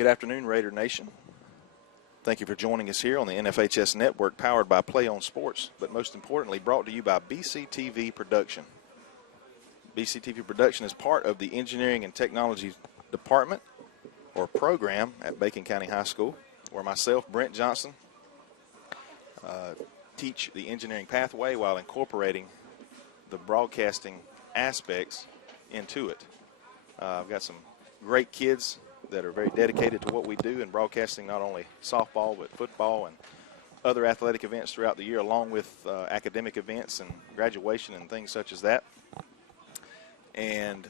Good afternoon, Raider Nation. Thank you for joining us here on the NFHS Network, powered by Play On Sports, but most importantly, brought to you by BCTV Production. BCTV Production is part of the Engineering and Technology Department, or program, at Bacon County High School, where myself, Brent Johnson, teach the engineering pathway while incorporating the broadcasting aspects into it. I've got some great kids that are very dedicated to what we do in broadcasting, not only softball but football and other athletic events throughout the year, along with academic events and graduation and things such as that. And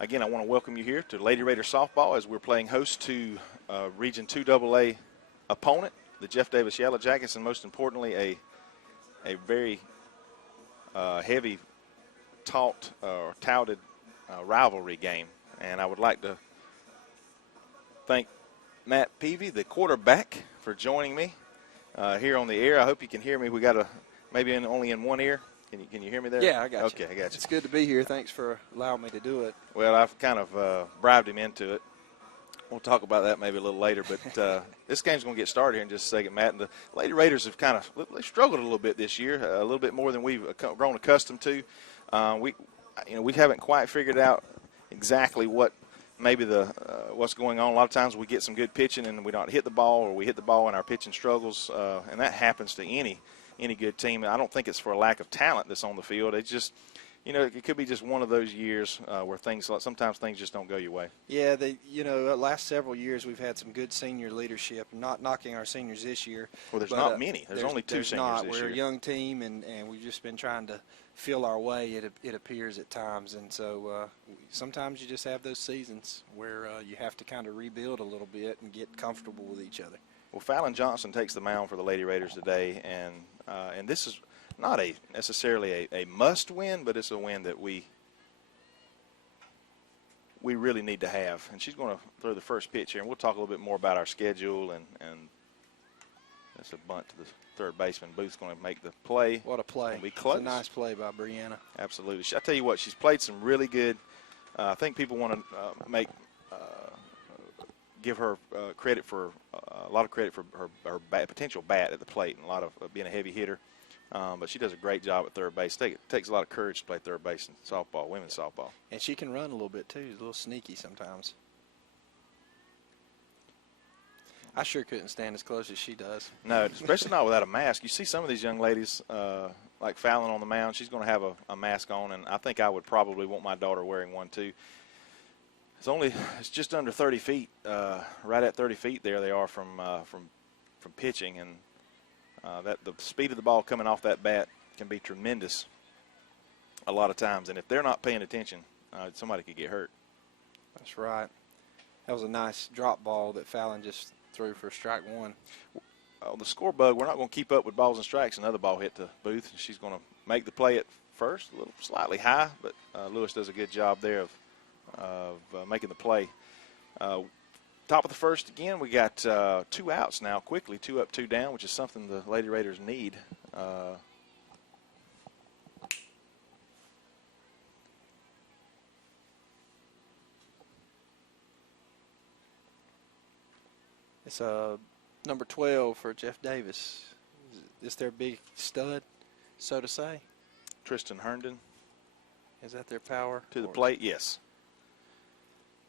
again, I want to welcome you here to Lady Raider softball as we're playing host to Region 2 AA opponent, the Jeff Davis Yellow Jackets, and most importantly, a very heavy touted rivalry game. And I would like to thank Matt Peavy, the quarterback, for joining me here on the air. I hope you can hear me. We got maybe only in one ear. Can you hear me there? Yeah, I got you. Okay, I got you. It's good to be here. Thanks for allowing me to do it. Well, I've kind of bribed him into it. We'll talk about that maybe a little later, but this game's going to get started here in just a second, Matt. And the Lady Raiders have kind of struggled a little bit this year, a little bit more than we've grown accustomed to. We haven't quite figured out exactly what maybe what's going on. A lot of times we get some good pitching and we don't hit the ball, or we hit the ball and our pitching struggles, and that happens to any good team. I don't think it's for a lack of talent that's on the field. It's just, it could be just one of those years where sometimes things just don't go your way. Yeah, last several years we've had some good senior leadership. Not knocking our seniors this year. Well, there's not many. There's only two seniors this year. We're a young team, and we've just been trying to feel our way, it appears at times. And so sometimes you just have those seasons where you have to kind of rebuild a little bit and get comfortable with each other. Well, Fallon Johnson takes the mound for the Lady Raiders today, and this is not necessarily a must-win, but it's a win that we really need to have. And she's going to throw the first pitch here, and we'll talk a little bit more about our schedule, and that's a bunt to the third baseman. Booth's going to make the play. What a play. It'll be close. It's a nice play by Brianna. Absolutely. I tell you what, she's played some really good. I think people want to give her credit for a lot of credit for her potential bat at the plate, and a lot of being a heavy hitter. But she does a great job at third base. It takes a lot of courage to play third base in softball, women's softball. And she can run a little bit, too. She's a little sneaky sometimes. I sure couldn't stand as close as she does. No, especially not without a mask. You see some of these young ladies, like Fallon on the mound, she's going to have a mask on, and I think I would probably want my daughter wearing one, too. It's just under 30 feet, right at 30 feet there they are from pitching, and that the speed of the ball coming off that bat can be tremendous a lot of times. And if they're not paying attention, somebody could get hurt. That's right. That was a nice drop ball that Fallon just threw for strike one. The score bug, we're not going to keep up with balls and strikes. Another ball hit to Booth. She's going to make the play at first, a little slightly high, but Lewis does a good job there of making the play. Top of the first again, we got 2 outs now quickly, 2 up, 2 down, which is something the Lady Raiders need. It's number 12 for Jeff Davis. Is this their big stud, so to say? Tristan Herndon. Is that their power? To the plate, yes.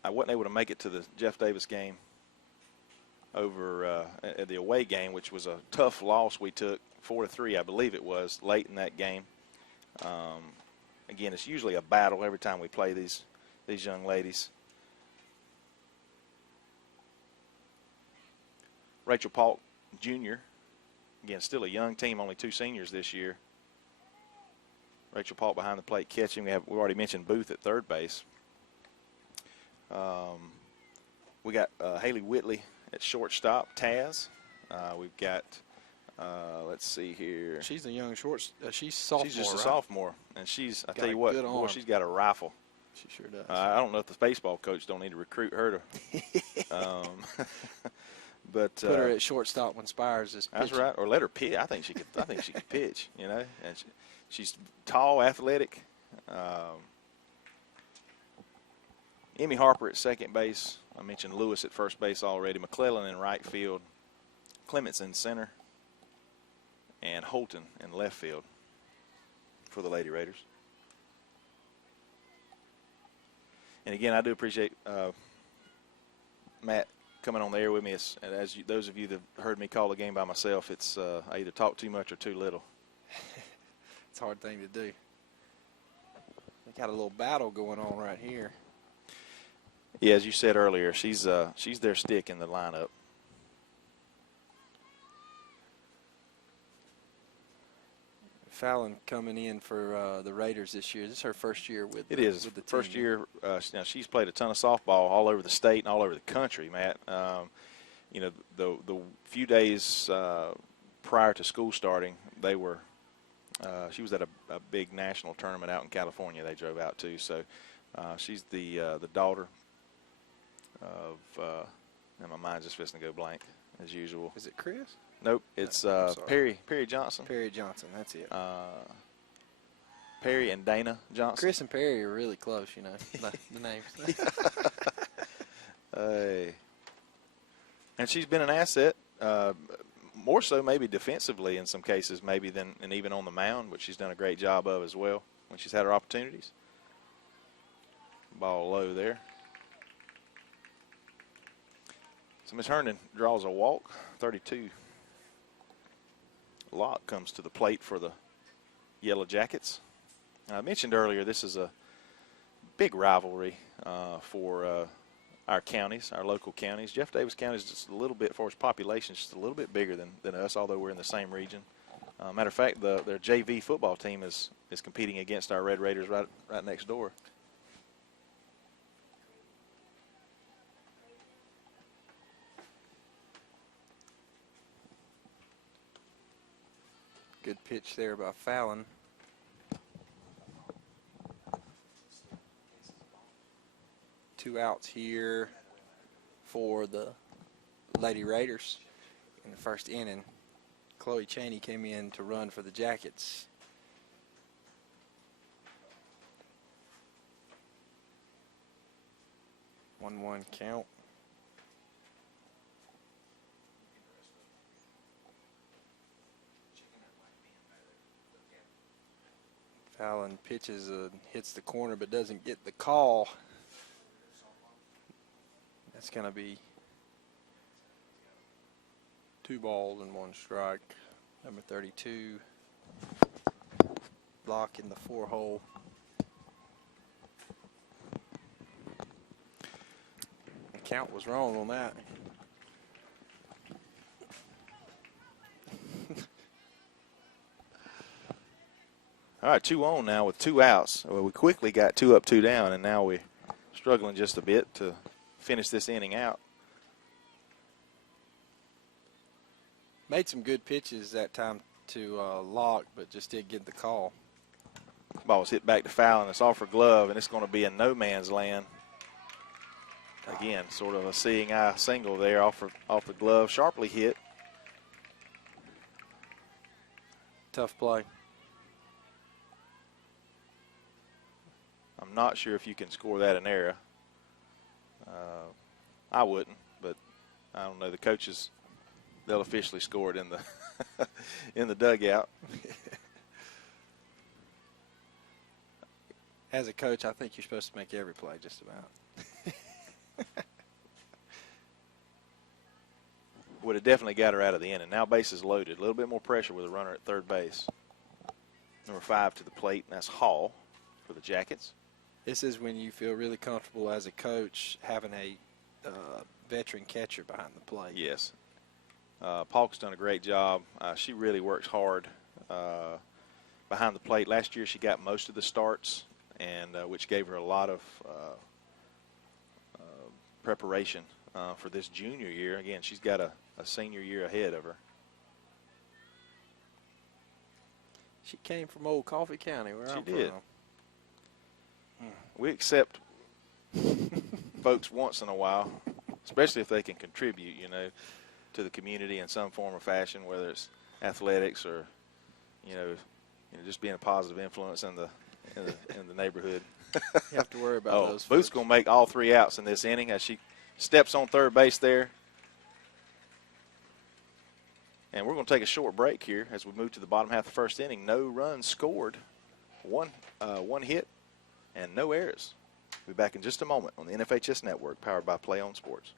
I wasn't able to make it to the Jeff Davis game over at the away game, which was a tough loss we took, 4-3, I believe it was, late in that game. Again, it's usually a battle every time we play these young ladies. Rachel Paulk Jr., again, still a young team, only 2 seniors this year. Rachel Paulk behind the plate catching. We already mentioned Booth at third base. We got Haley Whitley at shortstop, Taz. We've got, let's see here. She's a young she's sophomore. She's just a right? sophomore, and I tell you what, boy, she's got a rifle. She sure does. I don't know if the baseball coach don't need to recruit her to. But put her at shortstop when Spires is pitching. That's right, or let her pitch. I think she could pitch. And she's tall, athletic. Emmy Harper at second base, I mentioned Lewis at first base already. McClellan in right field. Clements in center. And Holton in left field for the Lady Raiders. And again, I do appreciate Matt coming on the air with me. As those of you that heard me call the game by myself, it's I either talk too much or too little. It's a hard thing to do. We got a little battle going on right here. Yeah, as you said earlier, she's their stick in the lineup. Fallon coming in for the Raiders this year. This is her first year with it is with the first team. year. Now she's played a ton of softball all over the state and all over the country, Matt. You know, the few days prior to school starting, they were. She was at a big national tournament out in California. They drove out to, so she's the daughter of. And my mind's just fixing to go blank as usual. Is it Chris? Nope, it's Perry Johnson. Perry Johnson, that's it. Perry and Dana Johnson. Chris and Perry are really close, you know, the names. And she's been an asset, more so maybe defensively in some cases, maybe than and even on the mound, which she's done a great job of as well when she's had her opportunities. Ball low there. So Miss Herndon draws a walk, 32. Locke comes to the plate for the Yellow Jackets. I mentioned earlier this is a big rivalry for our counties, our local counties. Jeff Davis County is just a little bit, for its population, just a little bit bigger than us, although we're in the same region. Matter of fact, their JV football team is competing against our Red Raiders right next door. Good pitch there by Fallon. Two outs here for the Lady Raiders in the first inning. Chloe Cheney came in to run for the Jackets. One count. Fallon pitches hits the corner but doesn't get the call. That's going to be 2 balls and 1 strike. Number 32. Block in the 4-hole. The count was wrong on that. All right, 2 on now with 2 outs. Well, we quickly got 2 up, 2 down, and now we're struggling just a bit to finish this inning out. Made some good pitches that time to Locke, but just didn't get the call. Ball was hit back to Fallon. It's off her glove, and it's going to be in no man's land. Again, sort of a seeing eye single there off the glove, sharply hit. Tough play. I'm not sure if you can score that an error. I wouldn't, but I don't know. The coaches, they'll officially score it in the in the dugout. As a coach, I think you're supposed to make every play just about. Would have definitely got her out of the inning. Now bases loaded. A little bit more pressure with a runner at third base. Number 5 to the plate, and that's Hall for the Jackets. This is when you feel really comfortable as a coach having a veteran catcher behind the plate. Yes. Paul's done a great job. She really works hard behind the plate. Last year she got most of the starts, and which gave her a lot of preparation for this junior year. Again, she's got a senior year ahead of her. She came from old Coffee County, where I'm did. from. We accept folks once in a while, especially if they can contribute, you know, to the community in some form or fashion, whether it's athletics or, you know, just being a positive influence in the neighborhood. You have to worry about those. Booth's going to make all 3 outs in this inning as she steps on third base there. And we're going to take a short break here as we move to the bottom half of the first inning. No runs scored, one hit, and no errors. We'll be back in just a moment on the NFHS Network, powered by Play On Sports.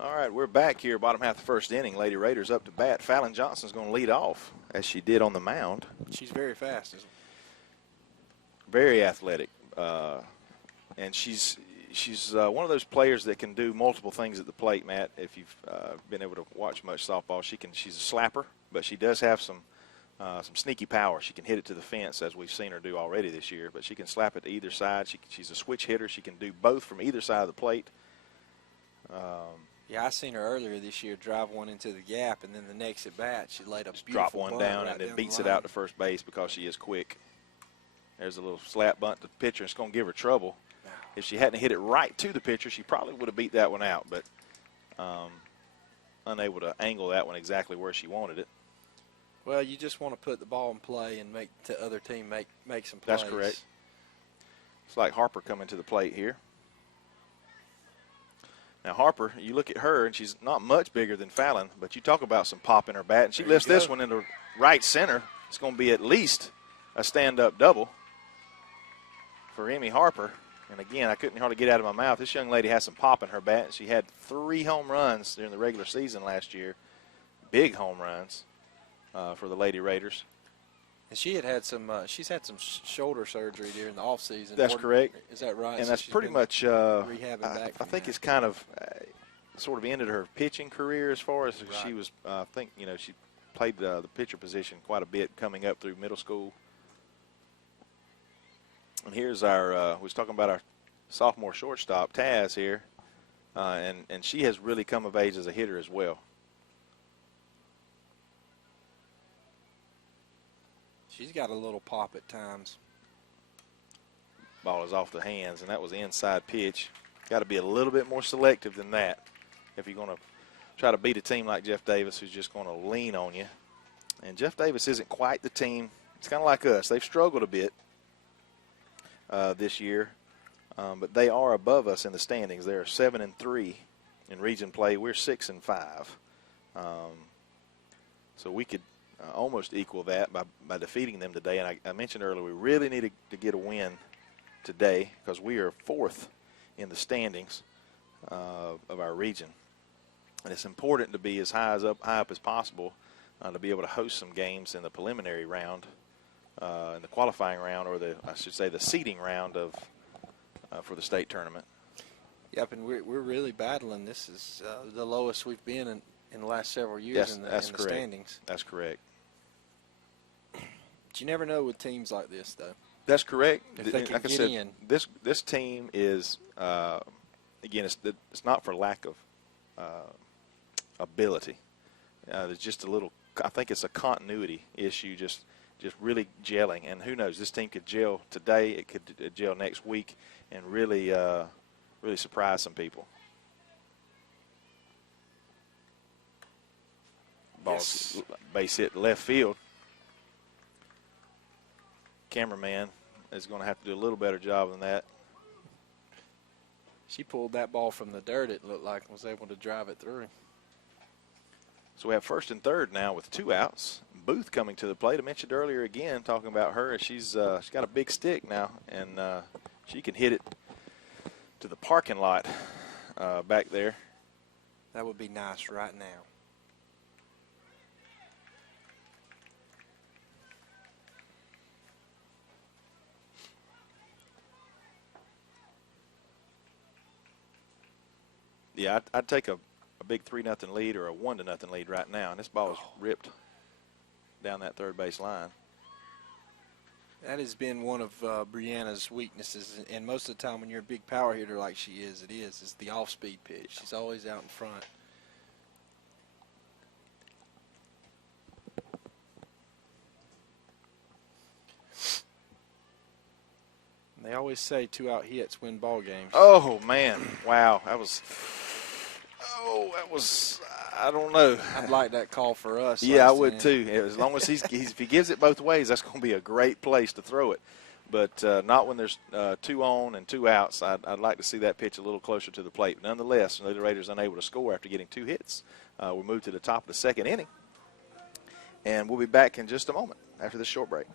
All right, we're back here, bottom half of the first inning. Lady Raiders up to bat. Fallon Johnson's going to lead off, as she did on the mound. She's very fast, isn't Very athletic. And she's one of those players that can do multiple things at the plate, Matt. If you've been able to watch much softball, she's a slapper, but she does have some sneaky power. She can hit it to the fence, as we've seen her do already this year, but she can slap it to either side. She's a switch hitter. She can do both from either side of the plate. Yeah, I seen her earlier this year drive one into the gap, and then the next at bat, she laid a beautiful drop one bunt down right and then down beats the it line. out to first base because she is quick. There's a little slap bunt to the pitcher. It's going to give her trouble. If she hadn't hit it right to the pitcher, she probably would have beat that one out, but unable to angle that one exactly where she wanted it. Well, you just want to put the ball in play and make the other team make some plays. That's correct. It's like Harper coming to the plate here. Now, Harper, you look at her, and she's not much bigger than Fallon, but you talk about some pop in her bat, and she lifts this one into right center. It's going to be at least a stand-up double for Emmy Harper. And, again, I couldn't hardly get out of my mouth. This young lady has some pop in her bat, and she had 3 home runs during the regular season last year, big home runs for the Lady Raiders. And she's had some shoulder surgery during the off season. That's correct. Is that right? And So that's she's pretty been much, rehabbing back I from think that. it's kind of sort of ended her pitching career as far as she Right. was, I think, she played the pitcher position quite a bit coming up through middle school. And here's our, we was talking about our sophomore shortstop, Taz here, and she has really come of age as a hitter as well. She's got a little pop at times. Ball is off the hands, and that was the inside pitch. Got to be a little bit more selective than that if you're going to try to beat a team like Jeff Davis, who's just going to lean on you. And Jeff Davis isn't quite the team. It's kind of like us. They've struggled a bit this year, but they are above us in the standings. They are 7-3 in region play. We're 6-5. So we could almost equal that by defeating them today. And I mentioned earlier we really need to get a win today because we are 4th in the standings of our region. And it's important to be as high up as possible to be able to host some games in the preliminary round, in the qualifying round, or I should say the seeding round for the state tournament. Yep, and we're really battling. This is the lowest we've been in the last several years in the standings. That's correct. But you never know with teams like this, though. That's correct. If they can like I get said, in. This team is, again, it's not for lack of ability. There's just a little, I think it's a continuity issue, just really gelling. And who knows, this team could gel today, it could gel next week, and really surprise some people. Ball's base hit left field. Cameraman is going to have to do a little better job than that. She pulled that ball from the dirt, it looked like, and was able to drive it through. So we have first and third now with 2 outs. Booth coming to the plate. I mentioned earlier again, talking about her. She's got a big stick now, and she can hit it to the parking lot back there. That would be nice right now. Yeah, I'd take a big 3-0 lead or a 1-0 lead right now, and this ball is ripped down that third base line. That has been one of Brianna's weaknesses, and most of the time when you're a big power hitter like she is, it's the off-speed pitch. She's always out in front. They always say 2-out hits win ball games. Oh, man. Wow. That was, I don't know. I'd like that call for us. Yeah, I would too. As long as if he gives it both ways, that's going to be a great place to throw it. But not when there's 2 on and 2 outs. I'd like to see that pitch a little closer to the plate. Nonetheless, the Raiders unable to score after getting 2 hits. We move to the top of the second inning. And we'll be back in just a moment after this short break.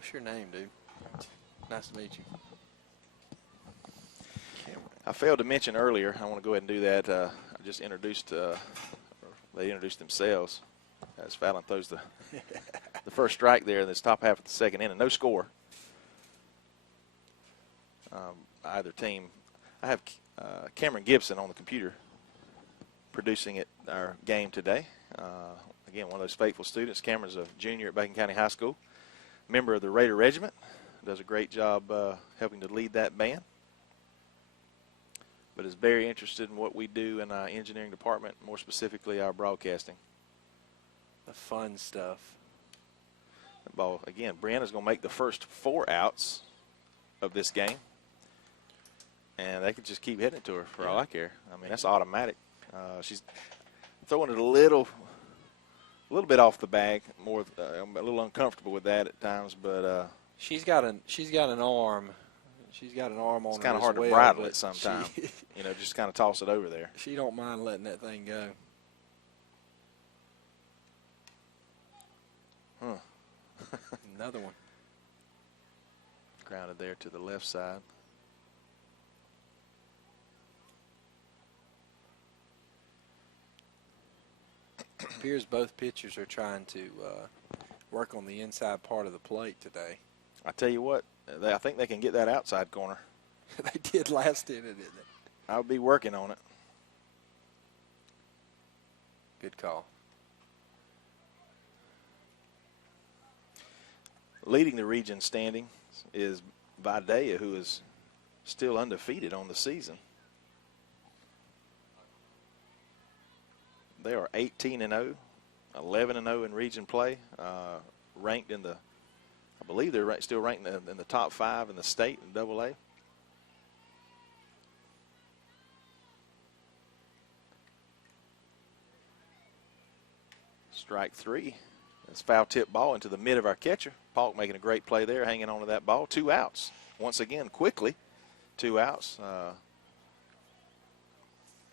What's your name, dude? Nice to meet you. I failed to mention earlier, I want to go ahead and do that. I just introduced, they introduced themselves as Fallon throws the first strike there in this top half of the second inning. No score. Either team. I have Cameron Gibson on the computer producing our game today. Again, one of those faithful students. Cameron's a junior at Bacon County High School, member of the Raider Regiment, does a great job helping to lead that band, but is very interested in what we do in our engineering department, more specifically our broadcasting. The fun stuff. The ball, again, Brianna's going to make the first 4 outs of this game, and they can just keep hitting it to her for all I care. I mean, that's automatic. She's throwing it a little bit off the bag, I'm a little uncomfortable with that at times, but she's got an arm. She's got an arm on her. It's kind of hard to bridle it sometimes. Just kind of toss it over there. She don't mind letting that thing go. Another one. Grounded there to the left side. It appears both pitchers are trying to work on the inside part of the plate today. I tell you what, I think they can get that outside corner. They did last inning, didn't they? I'll be working on it. Good call. Leading the region standing is Videa, who is still undefeated on the season. They are 18-0, 11-0 in region play, ranked in the, I believe they're still ranked in the top 5 in the state in AA. Strike 3. It's foul tip ball into the mid of our catcher. Paulk making a great play there, hanging on to that ball. 2 outs. Once again, quickly, 2 outs.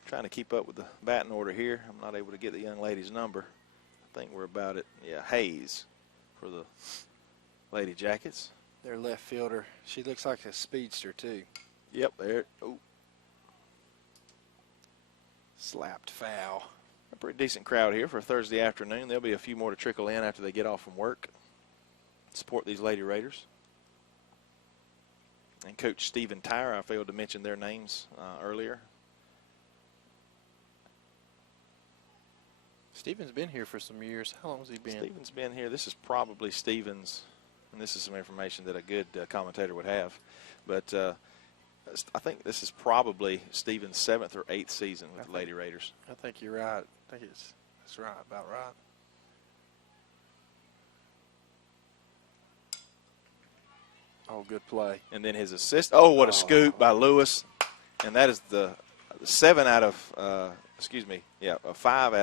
Trying to keep up with the batting order here. I'm not able to get the young lady's number. I think we're about it. Yeah, Hayes for the Lady Jackets. Their left fielder. She looks like a speedster, too. Yep, there. Oh, Slapped foul. a pretty decent crowd here for a Thursday afternoon. There'll be a few more to trickle in after they get off from work. Support these Lady Raiders. And Coach Stephen Tyre, I failed to mention their names earlier. Stephen's been here for some years. How long has he been? Stephen's been here. This is probably Stephen's, and this is some information that a good commentator would have. But I think this is probably Stephen's 7th or 8th season with the Lady Raiders. I think you're right. I think that's right, about right. Oh, good play. And then his assist. Oh, what a scoop by Lewis. And that is the 5 out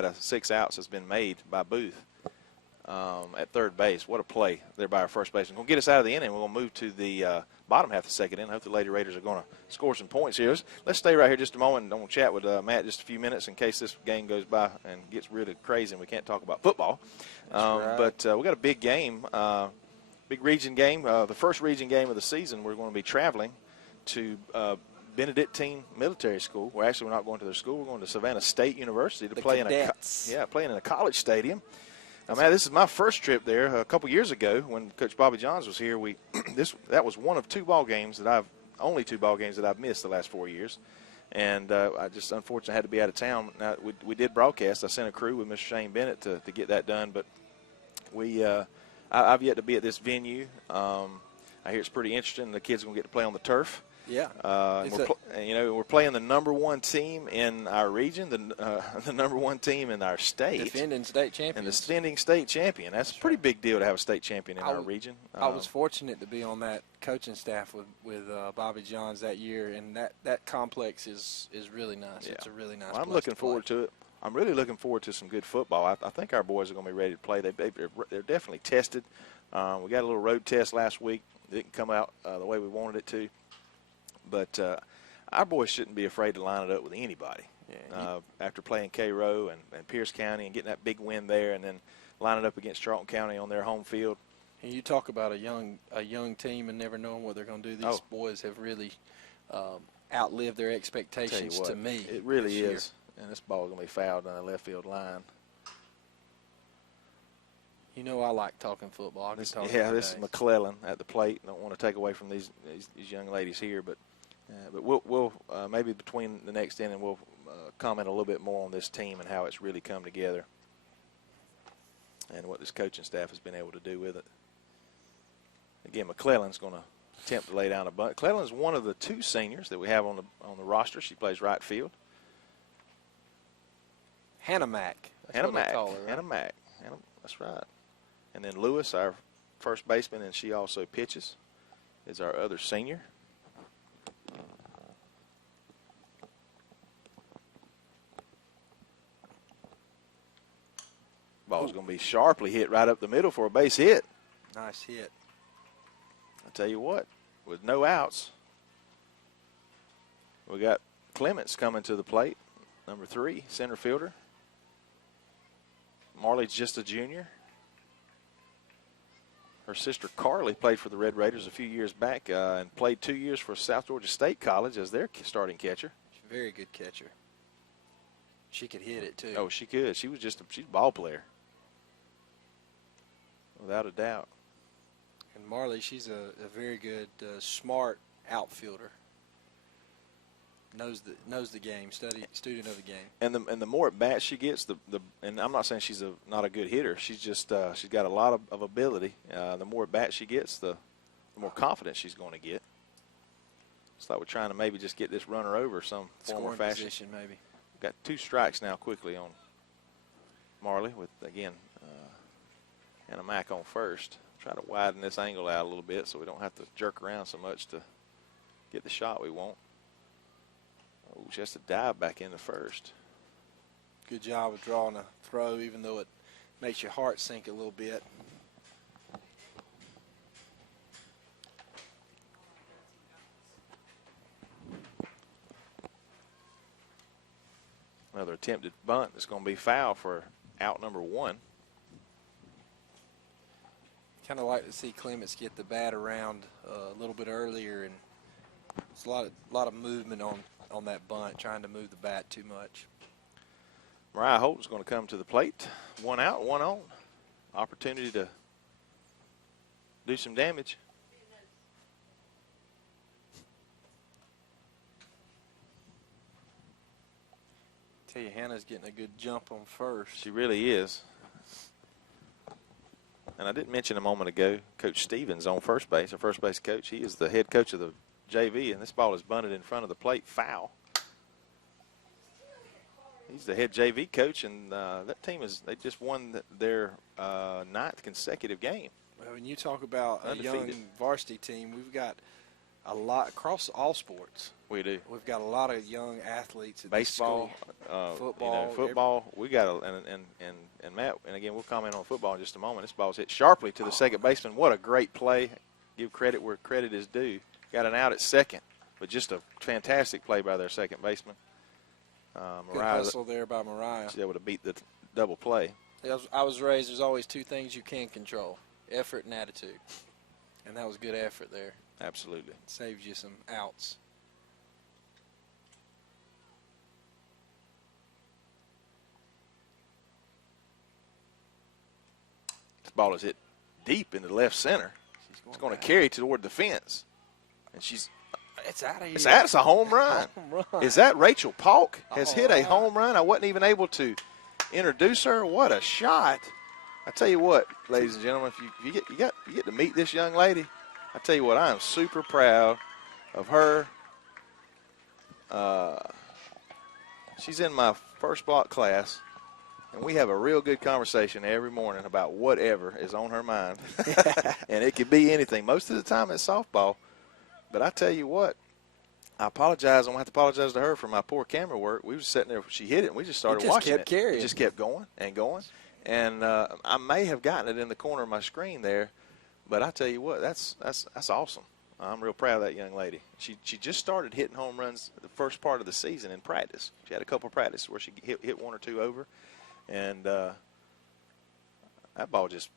of 6 outs has been made by Booth at third base. What a play there by our first baseman. Going to get us out of the inning. We're going to move to the bottom half of the second inning. I hope the Lady Raiders are going to score some points here. Let's stay right here just a moment. I'm going to chat with Matt just a few minutes in case this game goes by and gets really crazy and we can't talk about football. Right. But we got a big game. Big region game, the first region game of the season. We're going to be traveling to Benedictine Military School. We're not going to their school. We're going to Savannah State University to play playing in a college stadium. Now, man, this is my first trip there. A couple years ago, when Coach Bobby Johns was here, that was one of only two ball games that I've missed the last 4 years, and I just unfortunately had to be out of town. Now we did broadcast. I sent a crew with Mr. Shane Bennett to get that done, but I've yet to be at this venue. I hear it's pretty interesting. The kids are going to get to play on the turf. Yeah. We're playing the number one team in our region, the number one team in our state. Defending state champion. And the defending state champion. That's a pretty big deal to have a state champion in our region. I was fortunate to be on that coaching staff with Bobby Johns that year, and that complex is really nice. Yeah. It's a really nice place. I'm looking forward to it. I'm really looking forward to some good football. I think our boys are going to be ready to play. They're definitely tested. We got a little road test last week. It didn't come out the way we wanted it to. But our boys shouldn't be afraid to line it up with anybody. Yeah. After playing Cairo and Pierce County and getting that big win there and then line it up against Charlton County on their home field. And you talk about a young team and never knowing what they're going to do. These boys have really outlived their expectations to me. It really is. And this ball is going to be fouled on the left field line. You know I like talking football. This is McClellan at the plate. Don't want to take away from these young ladies here, but we'll maybe between the next inning we'll comment a little bit more on this team and how it's really come together and what this coaching staff has been able to do with it. Again, McClellan's going to attempt to lay down a bunt. McClellan's one of the 2 seniors that we have on the roster. She plays right field. Hannah Mack. Hannah Mack. That's right. And then Lewis, our first baseman, and she also pitches, is our other senior. Ball's going to be sharply hit right up the middle for a base hit. Nice hit. I tell you what, with no outs, we got Clements coming to the plate, number 3, center fielder. Marley's just a junior. Her sister Carly played for the Red Raiders a few years back and played 2 years for South Georgia State College as their starting catcher. She's a very good catcher. She could hit it, too. Oh, she could. She's a ball player. Without a doubt. And Marley, she's a very good, smart outfielder. Knows the game, student of the game. And the more at bats she gets, and I'm not saying she's not a good hitter. She's just she's got a lot of ability. The more at bats she gets, the more confidence she's going to get. It's like we're trying to maybe just get this runner over some form or fashion. Position, maybe. Got 2 strikes now quickly on Marley with again and a Mac on first. Try to widen this angle out a little bit so we don't have to jerk around so much to get the shot we want. Oh, she has to dive back into first. Good job of drawing a throw, even though it makes your heart sink a little bit. Another attempted bunt that's going to be foul for out number 1. Kind of like to see Clements get the bat around a little bit earlier, and it's a lot of movement on that bunt, trying to move the bat too much. Mariah Holt's going to come to the plate. 1 out, 1 on. Opportunity to do some damage. Tell you, Hannah's getting a good jump on first. She really is. And I didn't mention a moment ago, Coach Stevens on first base, our first base coach. He is the head coach of the JV, and this ball is bunted in front of the plate, foul. He's the head JV coach, and that team they just won their 9th consecutive game. Well, when you talk about Undefeated. a young varsity team, we've got a lot across all sports. We do. We've got a lot of young athletes at Baseball, football, football. We got and Matt, and again we'll comment on football in just a moment. This ball's hit sharply to the second baseman. What a great play! Give credit where credit is due. Got an out at second, but just a fantastic play by their second baseman. Good hustle there by Mariah. She's able to beat the double play. I was raised, there's always 2 things you can't control: effort and attitude, and that was good effort there. Absolutely. Saves you some outs. This ball is hit deep into left center. It's going to carry toward the fence. And it's out of here. It's a home run. Home run. Is that Rachel Polk has hit a right. home run? I wasn't even able to introduce her. What a shot. I tell you what, ladies and gentlemen, if you get to meet this young lady, I tell you what, I am super proud of her. She's in my first block class, and we have a real good conversation every morning about whatever is on her mind. And it could be anything. Most of the time it's softball. But I tell you what, I apologize. I'm going to have to apologize to her for my poor camera work. We were sitting there. She hit it, and we just started watching it. Kept carrying. It just kept going and going. And I may have gotten it in the corner of my screen there. But I tell you what, that's awesome. I'm real proud of that young lady. She just started hitting home runs the first part of the season in practice. She had a couple of practices where she hit 1 or 2 over, and that ball just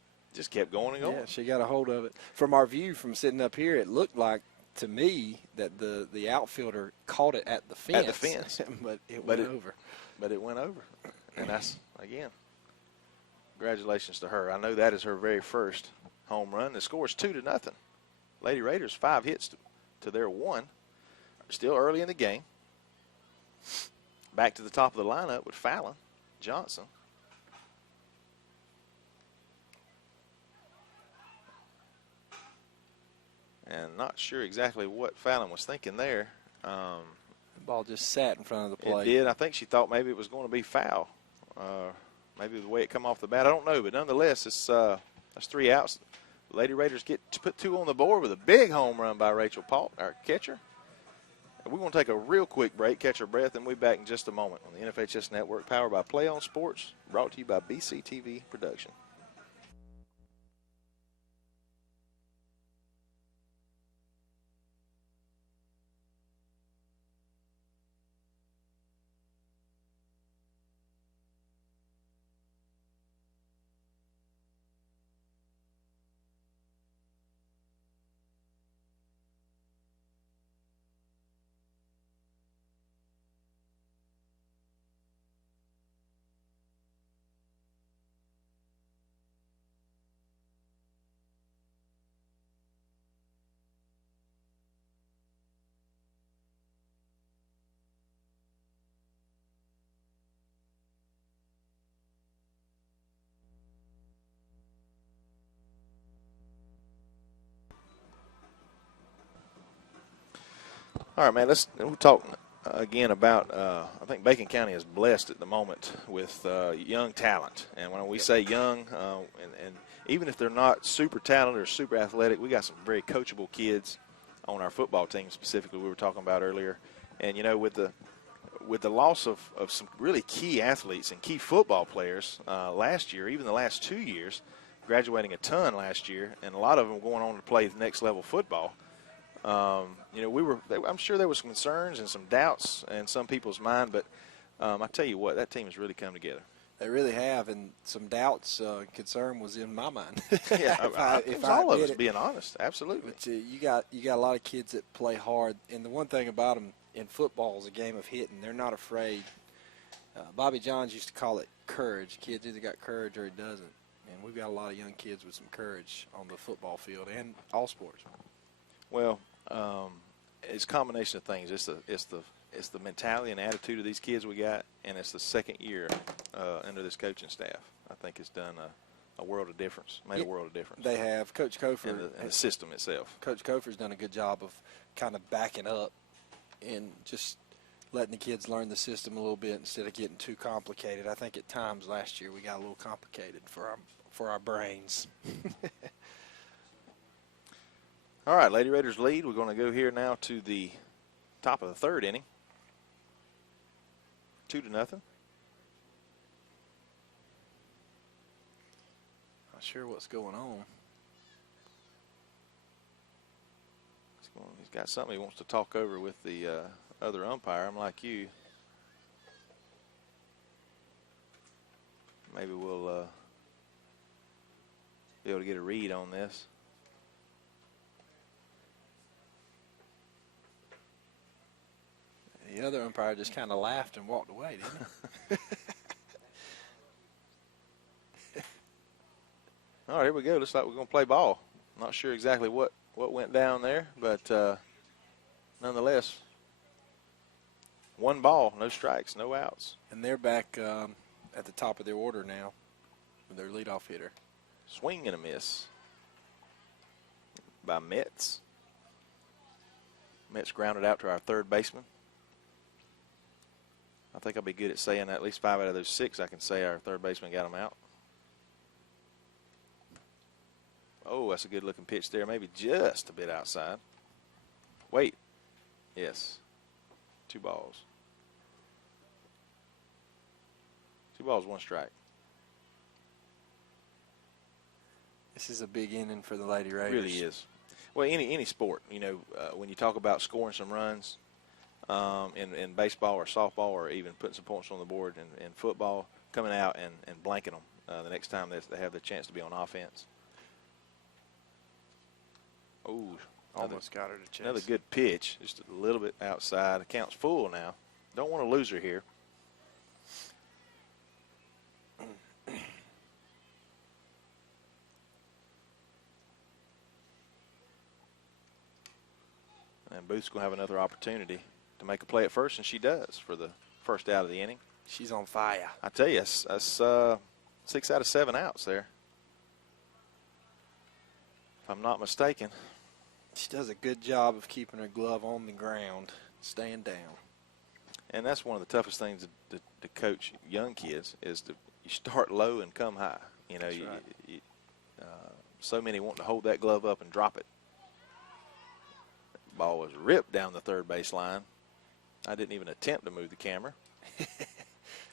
kept going and going. Yeah, she got a hold of it. From our view from sitting up here, it looked like to me that the outfielder caught it at the fence. At the fence. but it went over. But it went over. And that's, again, congratulations to her. I know that is her very first home run. The score is 2-0. Lady Raiders 5 hits to their 1. Still early in the game. Back to the top of the lineup with Fallon Johnson. And not sure exactly what Fallon was thinking there. The ball just sat in front of the plate. It did. I think she thought maybe it was going to be foul. Maybe the way it come off the bat. I don't know, but nonetheless, that's 3 outs. Lady Raiders get to put 2 on the board with a big home run by Rachel Polk, our catcher. And we're going to take a real quick break, catch our breath, and we'll be back in just a moment on the NFHS Network, powered by Play On Sports, brought to you by BCTV Production. All right, man, we'll talk again about, I think Bacon County is blessed at the moment with young talent. And when we say young, and even if they're not super talented or super athletic, we got some very coachable kids on our football team specifically we were talking about earlier. And, you know, with the loss of some really key athletes and key football players last year, even the last 2 years, graduating a ton last year, and a lot of them going on to play the next level football. You know, I'm sure there was some concerns and some doubts in some people's mind, but I tell you what, that team has really come together. They really have, and some doubts, concern was in my mind. Yeah, if all of admit us it. being honest, absolutely. But you got a lot of kids that play hard, and the one thing about them in football is a game of hitting. They're not afraid. Bobby Johns used to call it courage. Kids either got courage or he doesn't, and we've got a lot of young kids with some courage on the football field and all sports. Well, it's a combination of things. It's the mentality and attitude of these kids we got, and it's the second year under this coaching staff. I think it's done a world of difference, made a world of difference. They have. Coach Kofer. And the system itself. Coach Kofer's done a good job of kind of backing up and just letting the kids learn the system a little bit instead of getting too complicated. I think at times last year we got a little complicated for our brains. All right, Lady Raiders lead. We're going to go here now to the top of the third inning. 2-0. Not sure what's going on. He's got something he wants to talk over with the other umpire. I'm like you. Maybe we'll be able to get a read on this. The other umpire just kind of laughed and walked away, didn't he? All right, here we go. Looks like we're going to play ball. Not sure exactly what went down there, but nonetheless, 1 ball, no strikes, no outs. And they're back at the top of their order now with their leadoff hitter. Swing and a miss by Metz. Metz grounded out to our third baseman. I think I'll be good at saying at least 5 out of those 6 I can say our third baseman got them out. Oh, that's a good-looking pitch there. Maybe just a bit outside. Wait. Yes. 2 balls. 2 balls, 1 strike. This is a big inning for the Lady Raiders. It really is. Well, any sport, you know, when you talk about scoring some runs in baseball or softball or even putting some points on the board in football, coming out and blanking them the next time they have the chance to be on offense. Oh, almost got her to chase. Another good pitch, just a little bit outside. Account's full now. Don't want to lose her here. And Booth's going to have another opportunity to make a play at first, and she does for the first out of the inning. She's on fire. I tell you, that's 6 out of 7 outs there, if I'm not mistaken. She does a good job of keeping her glove on the ground, staying down. And that's one of the toughest things to coach young kids is you start low and come high. You know, right. So many want to hold that glove up and drop it. Ball was ripped down the third base line. I didn't even attempt to move the camera.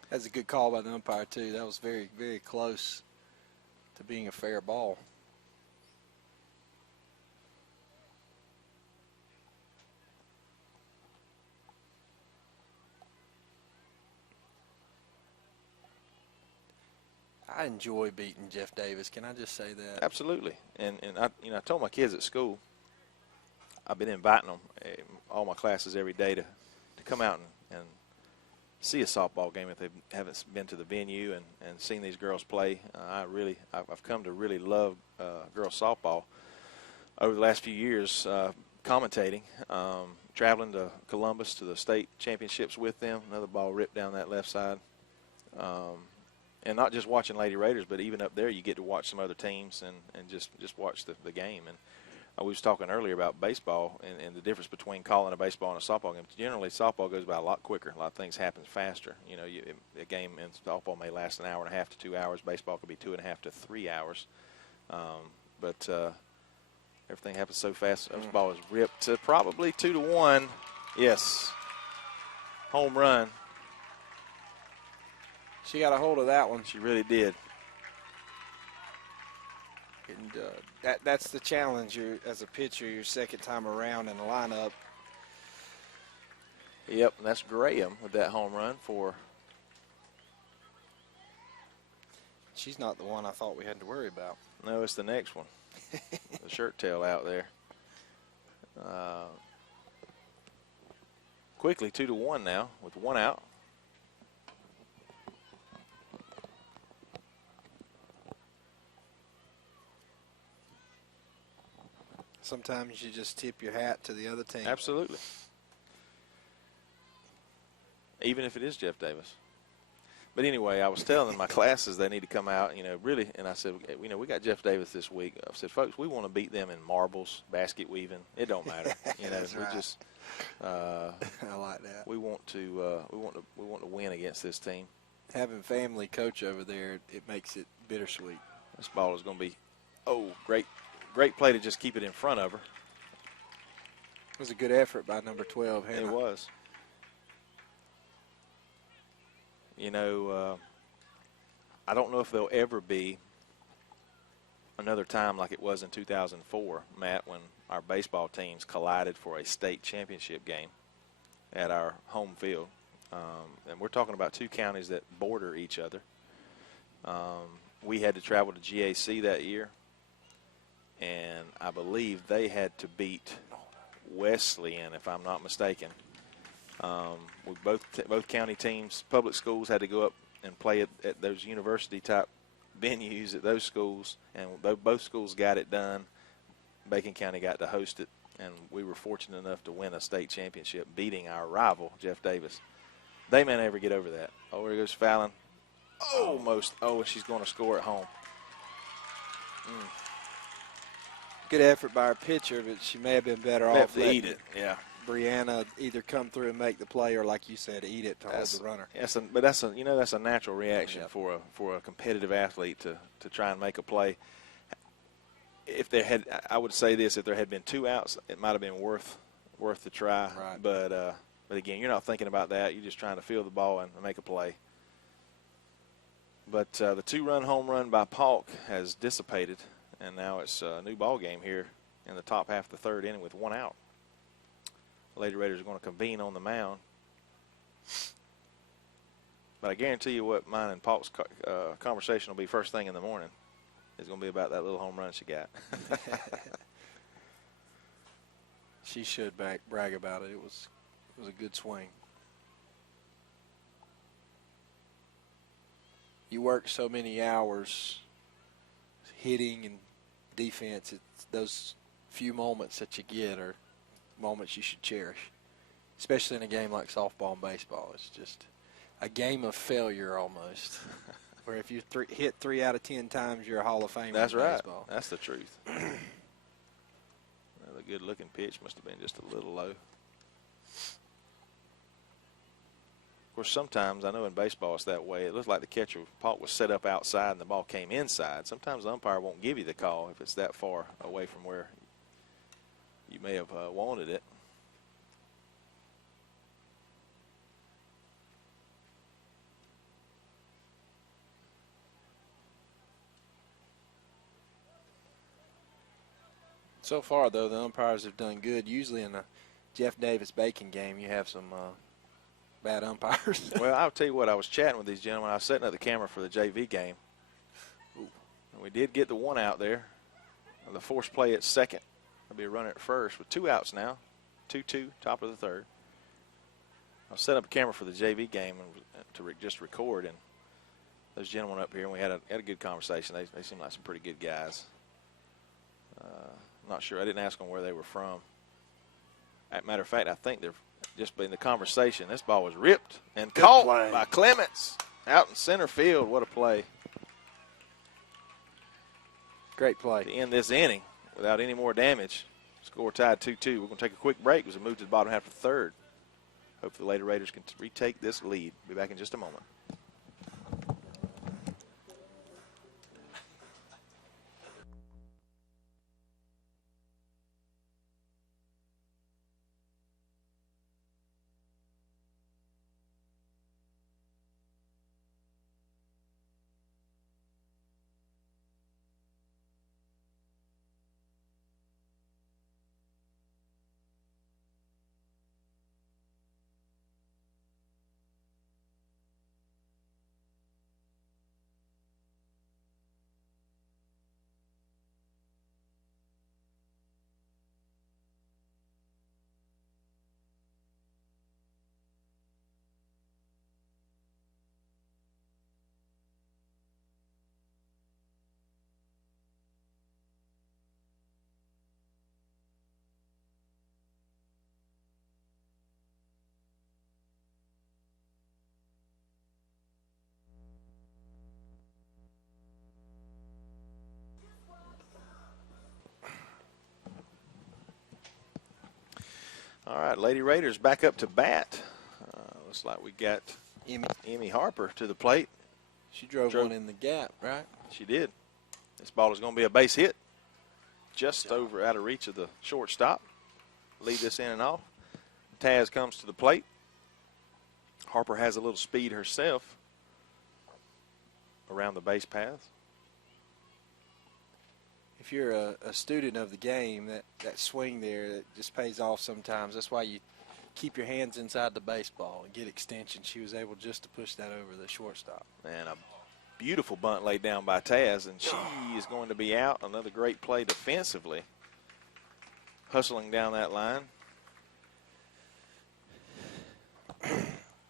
That's a good call by the umpire, too. That was very, very close to being a fair ball. I enjoy beating Jeff Davis. Can I just say that? Absolutely. And I told my kids at school, I've been inviting them all my classes every day to come out and see a softball game if they haven't been to the venue and seen these girls play. I've come to really love girls softball over the last few years, commentating, traveling to Columbus to the state championships with them. Another ball ripped down that left side. And not just watching Lady Raiders, but even up there you get to watch some other teams and just watch the game. And we was talking earlier about baseball and the difference between calling a baseball and a softball game. Generally, softball goes by a lot quicker. A lot of things happen faster. You know, a game in softball may last an hour and a half to 2 hours. Baseball could be 2.5 to 3 hours. But everything happens so fast. This ball is ripped to probably 2-1. Yes. Home run. She got a hold of that one. She really did. And that's the challenge as a pitcher, your second time around in the lineup. Yep, and that's Graham with that home run for she's not the one I thought we had to worry about. No, it's the next one. The shirt tail out there. Quickly 2-1 now with one out. Sometimes you just tip your hat to the other team. Absolutely. Even if it is Jeff Davis. But anyway, I was telling my classes they need to come out, really. And I said, we got Jeff Davis this week. I said, folks, we want to beat them in marbles, basket weaving. It don't matter. That's right. Just. I like that. We want to win against this team. Having family coach over there, it makes it bittersweet. This ball is going to be, great play to just keep it in front of her. It was a good effort by number 12, Hannah. It was. I don't know if there'll ever be another time like it was in 2004, Matt, when our baseball teams collided for a state championship game at our home field. And we're talking about two counties that border each other. We had to travel to GAC that year, and I believe they had to beat Wesleyan, if I'm not mistaken. We both county teams, public schools, had to go up and play at those university-type venues at those schools, and both schools got it done. Bacon County got to host it, and we were fortunate enough to win a state championship, beating our rival, Jeff Davis. They may never get over that. Oh, there goes Fallon. Almost. Oh, and she's going to score at home. Good effort by our pitcher, but she may have been better off to eat it. Yeah. Brianna either come through and make the play, or like you said, eat it to hold the runner. But that's a natural reaction for a competitive athlete to try and make a play. I would say this: if there had been two outs, it might have been worth the try. Right. But again, you're not thinking about that. You're just trying to field the ball and make a play. But the two-run home run by Polk has dissipated, and now it's a new ball game here in the top half of the third inning with one out. The Lady Raiders are going to convene on the mound. But I guarantee you what mine and Polk's conversation will be first thing in the morning. It's going to be about that little home run she got. She should brag about it. It was a good swing. You work so many hours hitting and defense. It's those few moments that you get are moments you should cherish, especially in a game like softball and baseball. It's just a game of failure almost, where if you hit 3 out of 10 times, you're a Hall of Famer. That's in right. Baseball. That's the truth. Well, the good-looking pitch must have been just a little low. Of course, sometimes, I know in baseball it's that way. It looks like the catcher, Polk, was set up outside and the ball came inside. Sometimes the umpire won't give you the call if it's that far away from where you may have wanted it. So far, though, the umpires have done good. Usually in a Jeff Davis-Bacon game, you have some bad umpires. Well, I'll tell you what, I was chatting with these gentlemen. I was setting up the camera for the JV game. Ooh. And we did get the one out there. The forced play at second. There'll be a runner at first with 2 outs now. 2-2, top of the third. I was setting up a camera for the JV game to just record, and those gentlemen up here, and we had a good conversation. They seem like some pretty good guys. I'm not sure. I didn't ask them where they were from. As a matter of fact, I think they're just in the conversation. This ball was ripped and caught by Clements out in center field. What a play. Great play. To end this inning without any more damage. Score tied 2-2. We're going to take a quick break as we move to the bottom half of the third. Hopefully the Lady Raiders can retake this lead. Be back in just a moment. right, Lady Raiders back up to bat. Looks like we got Emmy Harper to the plate. She drove one in the gap, right? She did. This ball is going to be a base hit. Just over out of reach of the shortstop. Lead this in and off. Taz comes to the plate. Harper has a little speed herself around the base paths. If you're a student of the game, that swing there, it just pays off sometimes. That's why you keep your hands inside the baseball and get extension. She was able just to push that over the shortstop. And a beautiful bunt laid down by Taz, and she is going to be out. Another great play defensively. Hustling down that line.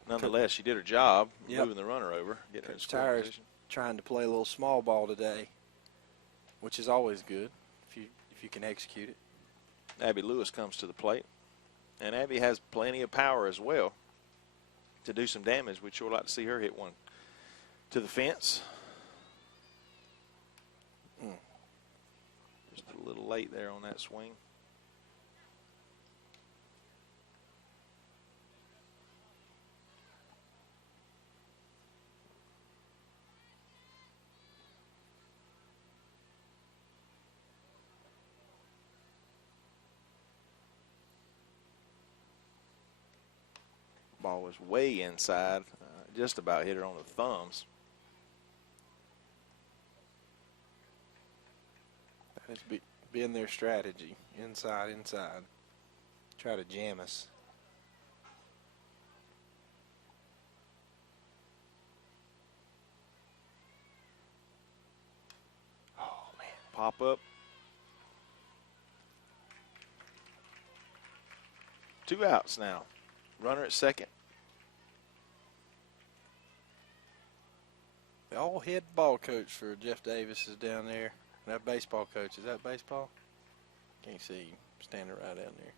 Nonetheless, she did her job, moving the runner over, getting her in scoring position. Trying to play a little small ball today, which is always good if you can execute it. Abby Lewis comes to the plate, and Abby has plenty of power as well to do some damage. We'd sure like to see her hit one to the fence. Just a little late there on that swing. Ball was way inside, just about hit her on the thumbs. That has been their strategy, inside. Try to jam us. Oh, man. Pop up. 2 outs now. Runner at second. The all head ball coach for Jeff Davis is down there. That baseball coach, is that baseball? Can't see him standing right down there.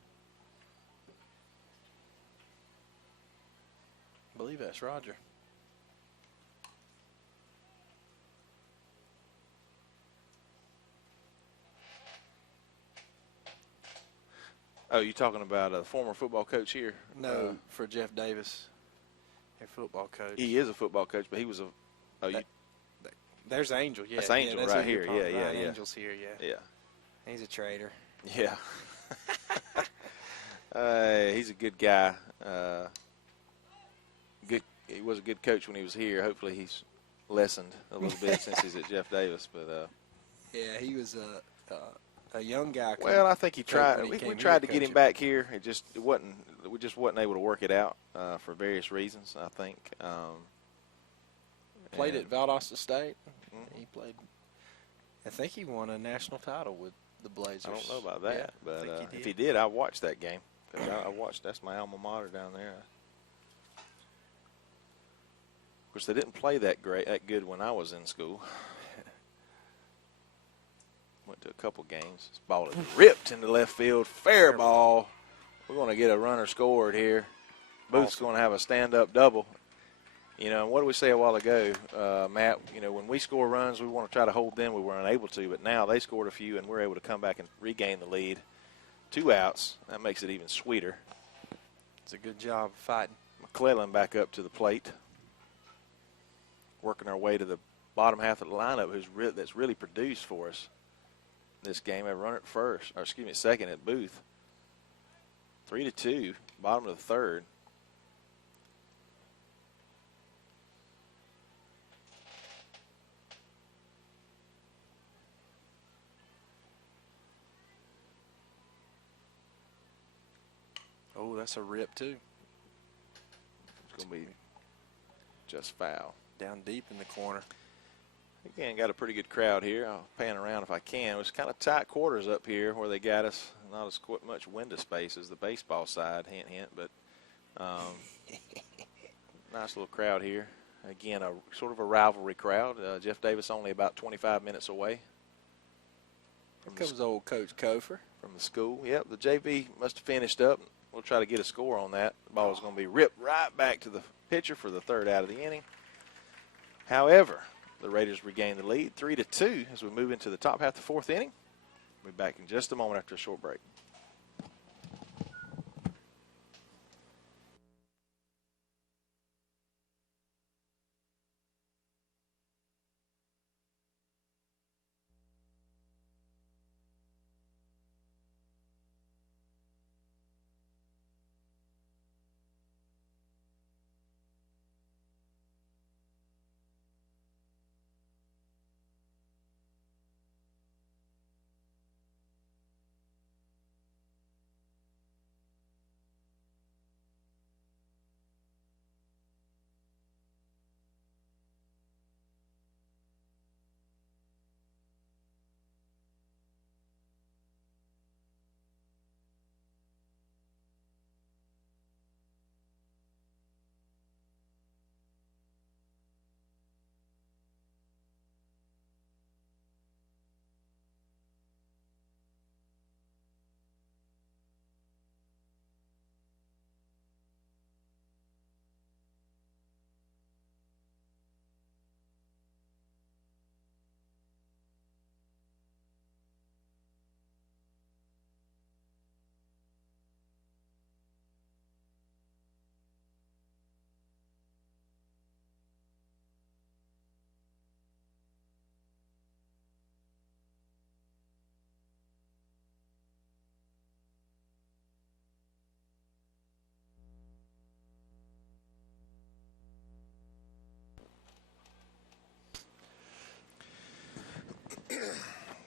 I believe that's Roger. Oh, you talking about a former football coach here? No, for Jeff Davis, their football coach. He is a football coach, but he was a. Oh, there's Angel. Yeah, that's Angel that's right here. Yeah. Angel's here. Yeah. Yeah. He's a traitor. Yeah. He's a good guy. Good. He was a good coach when he was here. Hopefully, he's lessened a little bit since he's at Jeff Davis. But yeah, he was a young guy. Well, I think he tried. We tried to get him back here. It wasn't. We just wasn't able to work it out for various reasons. I think. Played at Valdosta State. He played. I think he won a national title with the Blazers. I don't know about that, but if he did, I watched that game. I watched. That's my alma mater down there. Of course, they didn't play that good when I was in school. Went to a couple games. This ball is ripped into left field. Fair ball. We're going to get a runner scored here. Booth's going to have a stand-up double. You know, what did we say a while ago, Matt? You know, when we score runs, we want to try to hold them. We were unable to, but now they scored a few, and we're able to come back and regain the lead. 2 outs. That makes it even sweeter. It's a good job fighting. McClellan back up to the plate. Working our way to the bottom half of the lineup that's really produced for us this game. I run it second at Booth. 3-2, bottom of the third. Oh, that's a rip, too. It's going to be just foul. Down deep in the corner. Again, got a pretty good crowd here. I'll pan around if I can. It was kind of tight quarters up here where they got us. Not as much window space as the baseball side, hint, hint. But nice little crowd here. Again, a sort of a rivalry crowd. Jeff Davis only about 25 minutes away. Here comes old Coach Kofer. From the school. Yep, the JV must have finished up. We'll try to get a score on that. The ball is going to be ripped right back to the pitcher for the third out of the inning. However, the Raiders regain the lead, 3-2, as we move into the top half of the fourth inning. We'll be back in just a moment after a short break.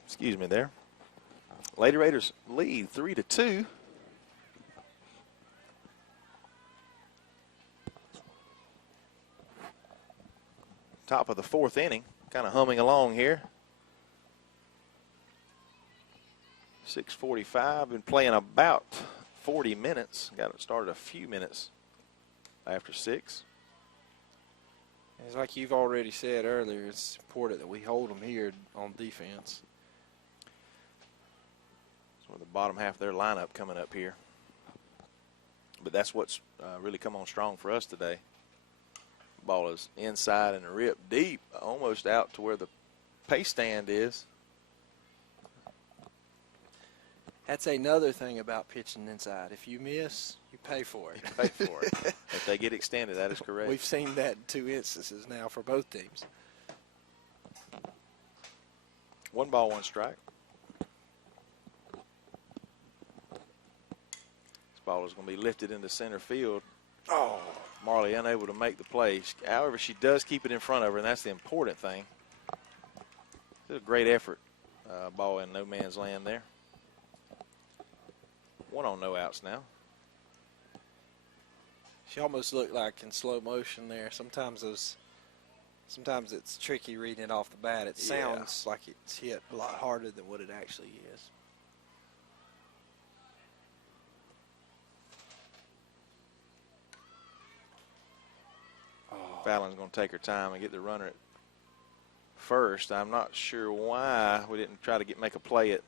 Excuse me there. Lady Raiders lead 3-2. Top of the fourth inning, kind of humming along here. 6:45, been playing about 40 minutes. Got it started a few minutes after 6. It's like you've already said earlier, it's important that we hold them here on defense. So the bottom half of their lineup coming up here. But that's what's really come on strong for us today. Ball is inside and ripped deep, almost out to where the pay stand is. That's another thing about pitching inside. If you miss, you pay for it. You pay for it. If they get extended, that is correct. We've seen that in 2 instances now for both teams. 1 ball, 1 strike. This ball is going to be lifted into center field. Oh, Marley unable to make the play. However, she does keep it in front of her, and that's the important thing. It's a great effort. Ball in no man's land there. 1 on, no outs now. She almost looked like in slow motion there. Sometimes it's tricky reading it off the bat. It sounds like it's hit a lot harder than what it actually is. Fallon's going to take her time and get the runner at first. I'm not sure why we didn't try to make a play at.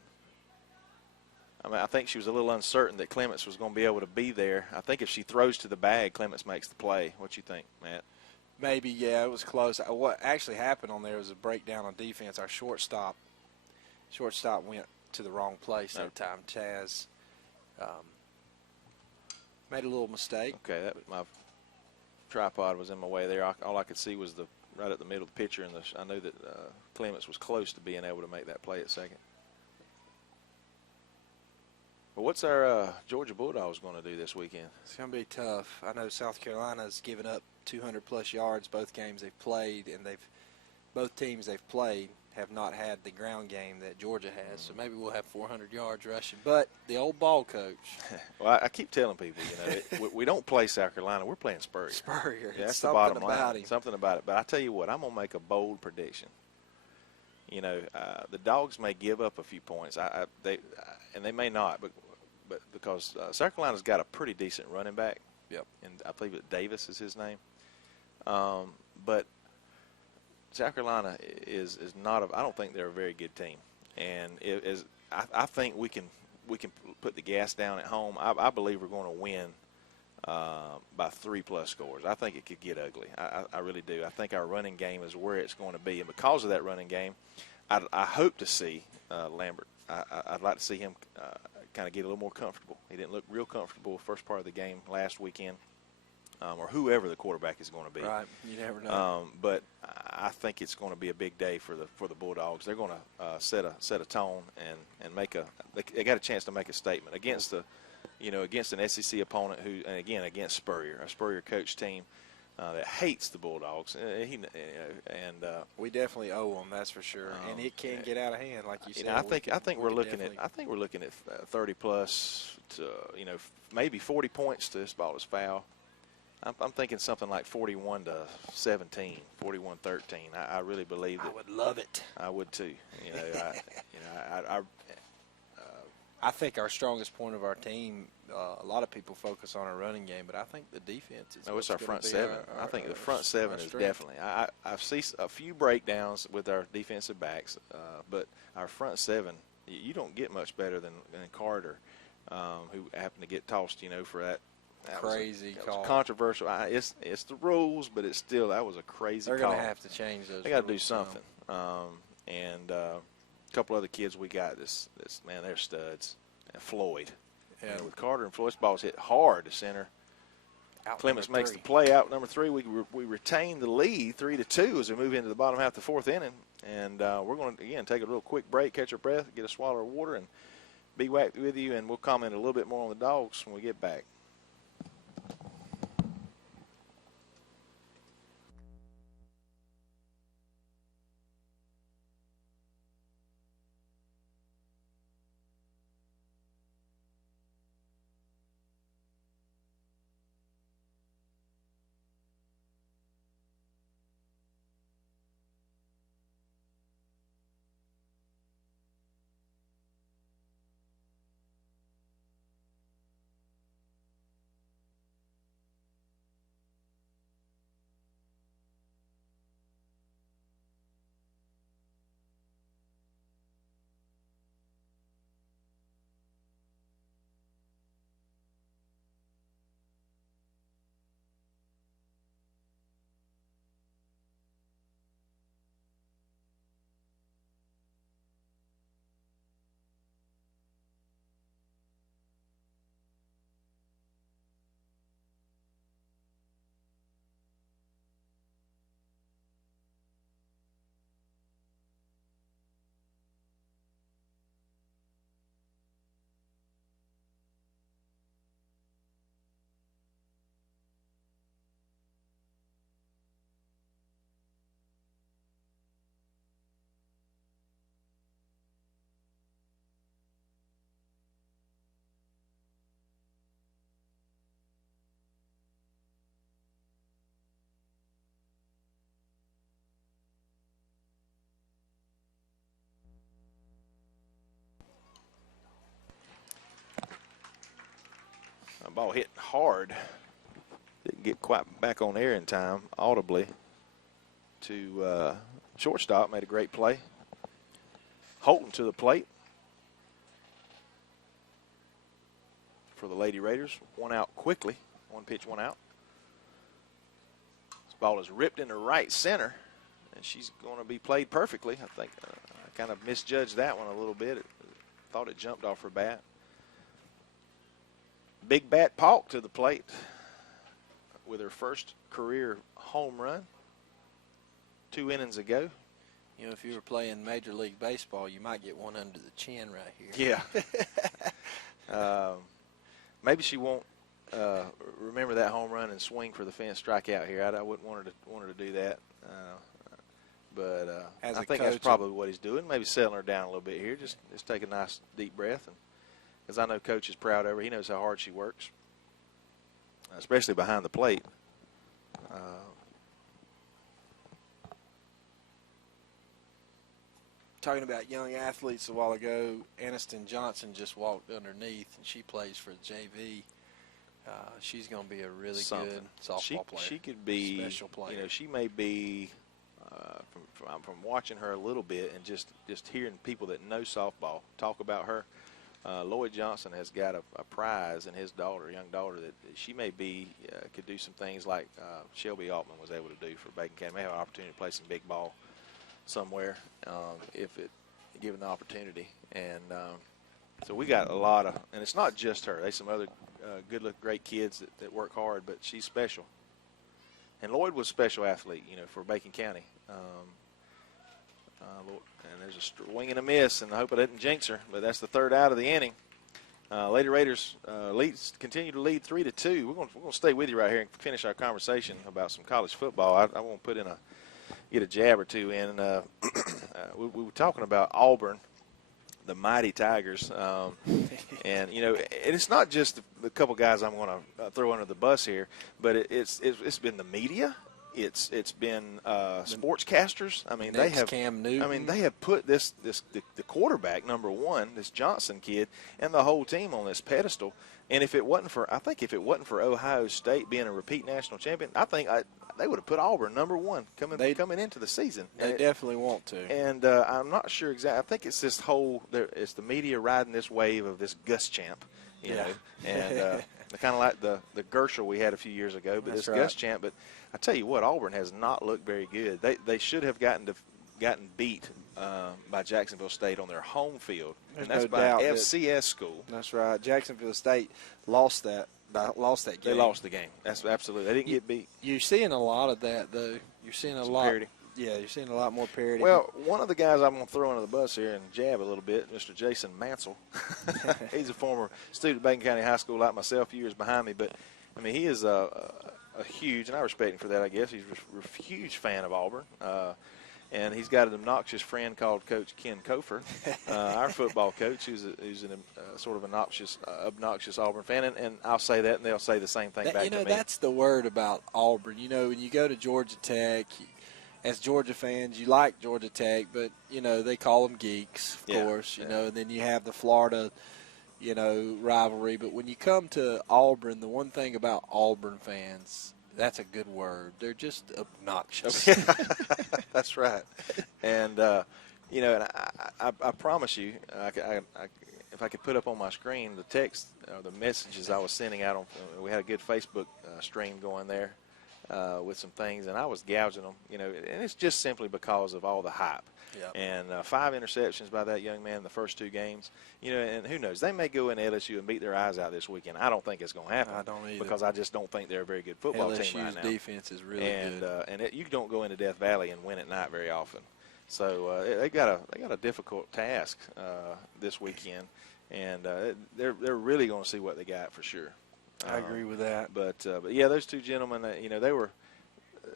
I mean, I think she was a little uncertain that Clements was going to be able to be there. I think if she throws to the bag, Clements makes the play. What you think, Matt? Maybe, yeah, it was close. What actually happened on there was a breakdown on defense. Our shortstop went to the wrong place that time. Chaz made a little mistake. Okay, that was my tripod was in my way there. All I could see was right at the middle of the pitcher, and I knew that Clements was close to being able to make that play at second. But what's our Georgia Bulldogs going to do this weekend? It's going to be tough. I know South Carolina's given up 200-plus yards both games they've played, and both teams they've played have not had the ground game that Georgia has. So maybe we'll have 400 yards rushing. But the old ball coach. Well, I keep telling people, we don't play South Carolina. We're playing Spurrier. Spurrier. Yeah, that's the bottom line. Something about it. But I tell you what, I'm going to make a bold prediction. The Dogs may give up a few points. And they may not, but because South Carolina's got a pretty decent running back. Yep. And I believe that Davis is his name. But South Carolina is not. I don't think they're a very good team, and I think we can put the gas down at home. I believe we're going to win by 3+ scores. I think it could get ugly. I really do. I think our running game is where it's going to be, and because of that running game, I hope to see Lambert. I'd like to see him kind of get a little more comfortable. He didn't look real comfortable first part of the game last weekend, or whoever the quarterback is going to be. Right, you never know. But I think it's going to be a big day for the Bulldogs. They're going to set a tone and make they got a chance to make a statement against against an SEC opponent against Spurrier, a Spurrier coach team that hates the Bulldogs. We definitely owe them, that's for sure. And it can get out of hand, like you said. I think we're looking at 30+ to maybe 40 points to this ball is foul. I'm thinking something like 41-17, 41-13. I really believe that. I would love it. I would too. I think our strongest point of our team. A lot of people focus on our running game, but I think the defense is. No, it's our front seven. I think the front seven is definitely. I see a few breakdowns with our defensive backs, but our front seven, you don't get much better than Carter, who happened to get tossed, for that. Crazy call. Was controversial. It's the rules, but it's still that was a crazy call. They're going to have to change those. They got to do something. And a couple other kids we got. This man, they're studs. And Floyd. Yeah. With Carter and Floyd's balls hit hard to center. Clements makes the play out number 3. We retain the lead 3-2 as we move into the bottom half of the 4th inning. And we're going to again take a real quick break, catch our breath, get a swallow of water, and be back with you. And we'll comment a little bit more on the Dogs when we get back. ball hit hard. Didn't get quite back on air in time, audibly, to shortstop. Made a great play. Holton to the plate for the Lady Raiders. One out quickly. One pitch, one out. This ball is ripped into right center, and she's going to be played perfectly. I think I kind of misjudged that one a little bit. Thought it jumped off her bat. Big Bat Paulk to the plate with her first career home run 2 innings ago. You know, if you were playing Major League Baseball, you might get one under the chin right here. Yeah. Maybe she won't remember that home run and swing for the fence strikeout here. I wouldn't want her to do that. But I think that's probably what he's doing. Maybe settling her down a little bit here. Just take a nice deep breath. Because I know Coach is proud of her. He knows how hard she works, especially behind the plate. Talking about young athletes a while ago, Aniston Johnson just walked underneath, and she plays for the JV. She's going to be a really good softball player. She could be special player. You know, she may be. From watching her a little bit and just hearing people that know softball talk about her, Lloyd Johnson has got a prize in his daughter, young daughter, that she may be could do some things like Shelby Altman was able to do for Bacon County. May have an opportunity to play some big ball somewhere if it given the opportunity. And so we got a lot of, and it's not just her. There's some other good-looking, great kids that work hard, but she's special. And Lloyd was a special athlete, you know, for Bacon County. And there's a swing and a miss, and I hope I didn't jinx her, but that's the third out of the inning. Lady Raiders continue to lead 3-2. We're going to stay with you right here and finish our conversation about some college football. I want to get a jab or two in. We were talking about Auburn, the Mighty Tigers, and you know, it's not just the couple guys I'm going to throw under the bus here, but it's been the media. It's been sportscasters. I mean, they have Cam Newton. I mean, they have put the quarterback, number one, this Johnson kid, and the whole team on this pedestal. And if it wasn't for Ohio State being a repeat national champion, I think they would have put Auburn number one coming into the season. They definitely want to. And I'm not sure exactly. I think it's this whole. It's the media riding this wave of this Gus Champ, you know, and kind of like the Gershel we had a few years ago, but That's this right. Gus Champ. But I tell you what, Auburn has not looked very good. They should have gotten beat by Jacksonville State on their home field, There's and that's no by doubt FCS school. That's right. Jacksonville State lost that game. They lost the game. That's absolutely. They didn't get beat. You're seeing a lot of that, though. You're seeing a lot. Parity. Yeah, you're seeing a lot more parity. Well, one of the guys I'm going to throw under the bus here and jab a little bit, Mr. Jason Mansell. He's a former student at Bacon County High School like myself, years behind me. But, I mean, he is a huge, and I respect him for that, I guess. He's a huge fan of Auburn. And he's got an obnoxious friend called Coach Ken Kofer, our football coach, who's sort of obnoxious Auburn fan. And I'll say that, and they'll say the same thing back to me. You know, that's the word about Auburn. You know, when you go to Georgia Tech, as Georgia fans, you like Georgia Tech, but, you know, they call them geeks, of course, you know, and then you have the Florida, you know, rivalry. But when you come to Auburn, the one thing about Auburn fans, that's a good word. They're just obnoxious. That's right. And, you know, and I promise you, if I could put up on my screen the text or the messages I was sending out we had a good Facebook stream going there with some things, and I was gouging them, you know, and it's just simply because of all the hype. Yep. And 5 interceptions by that young man in the first 2 games. You know, and who knows? They may go in LSU and beat their eyes out this weekend. I don't think it's going to happen. I don't either. Because I just don't think they're a very good football team right now. LSU's defense is really good. And you don't go into Death Valley and win at night very often. So they got a difficult task this weekend, and they're really going to see what they got for sure. I agree with that. But yeah, those 2 gentlemen, you know, they were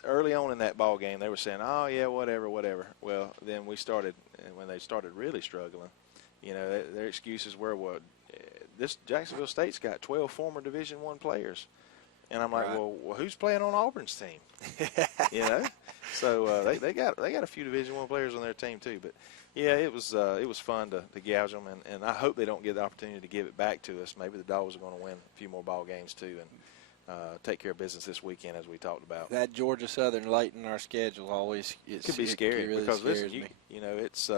early on in that ball game. They were saying, "Oh yeah, whatever." Well, then we started, and when they started really struggling, you know, their excuses were, "Well, this Jacksonville State's got 12 former Division I players," and I'm like, Right. "Well, who's playing on Auburn's team?" You know, So they got a few Division I players on their team too. But yeah, it was fun to gouge them, and I hope they don't get the opportunity to give it back to us. Maybe the Dogs are going to win a few more ball games too, and take care of business this weekend as we talked about. That Georgia Southern late in our schedule always could be scary really because listen, you know it's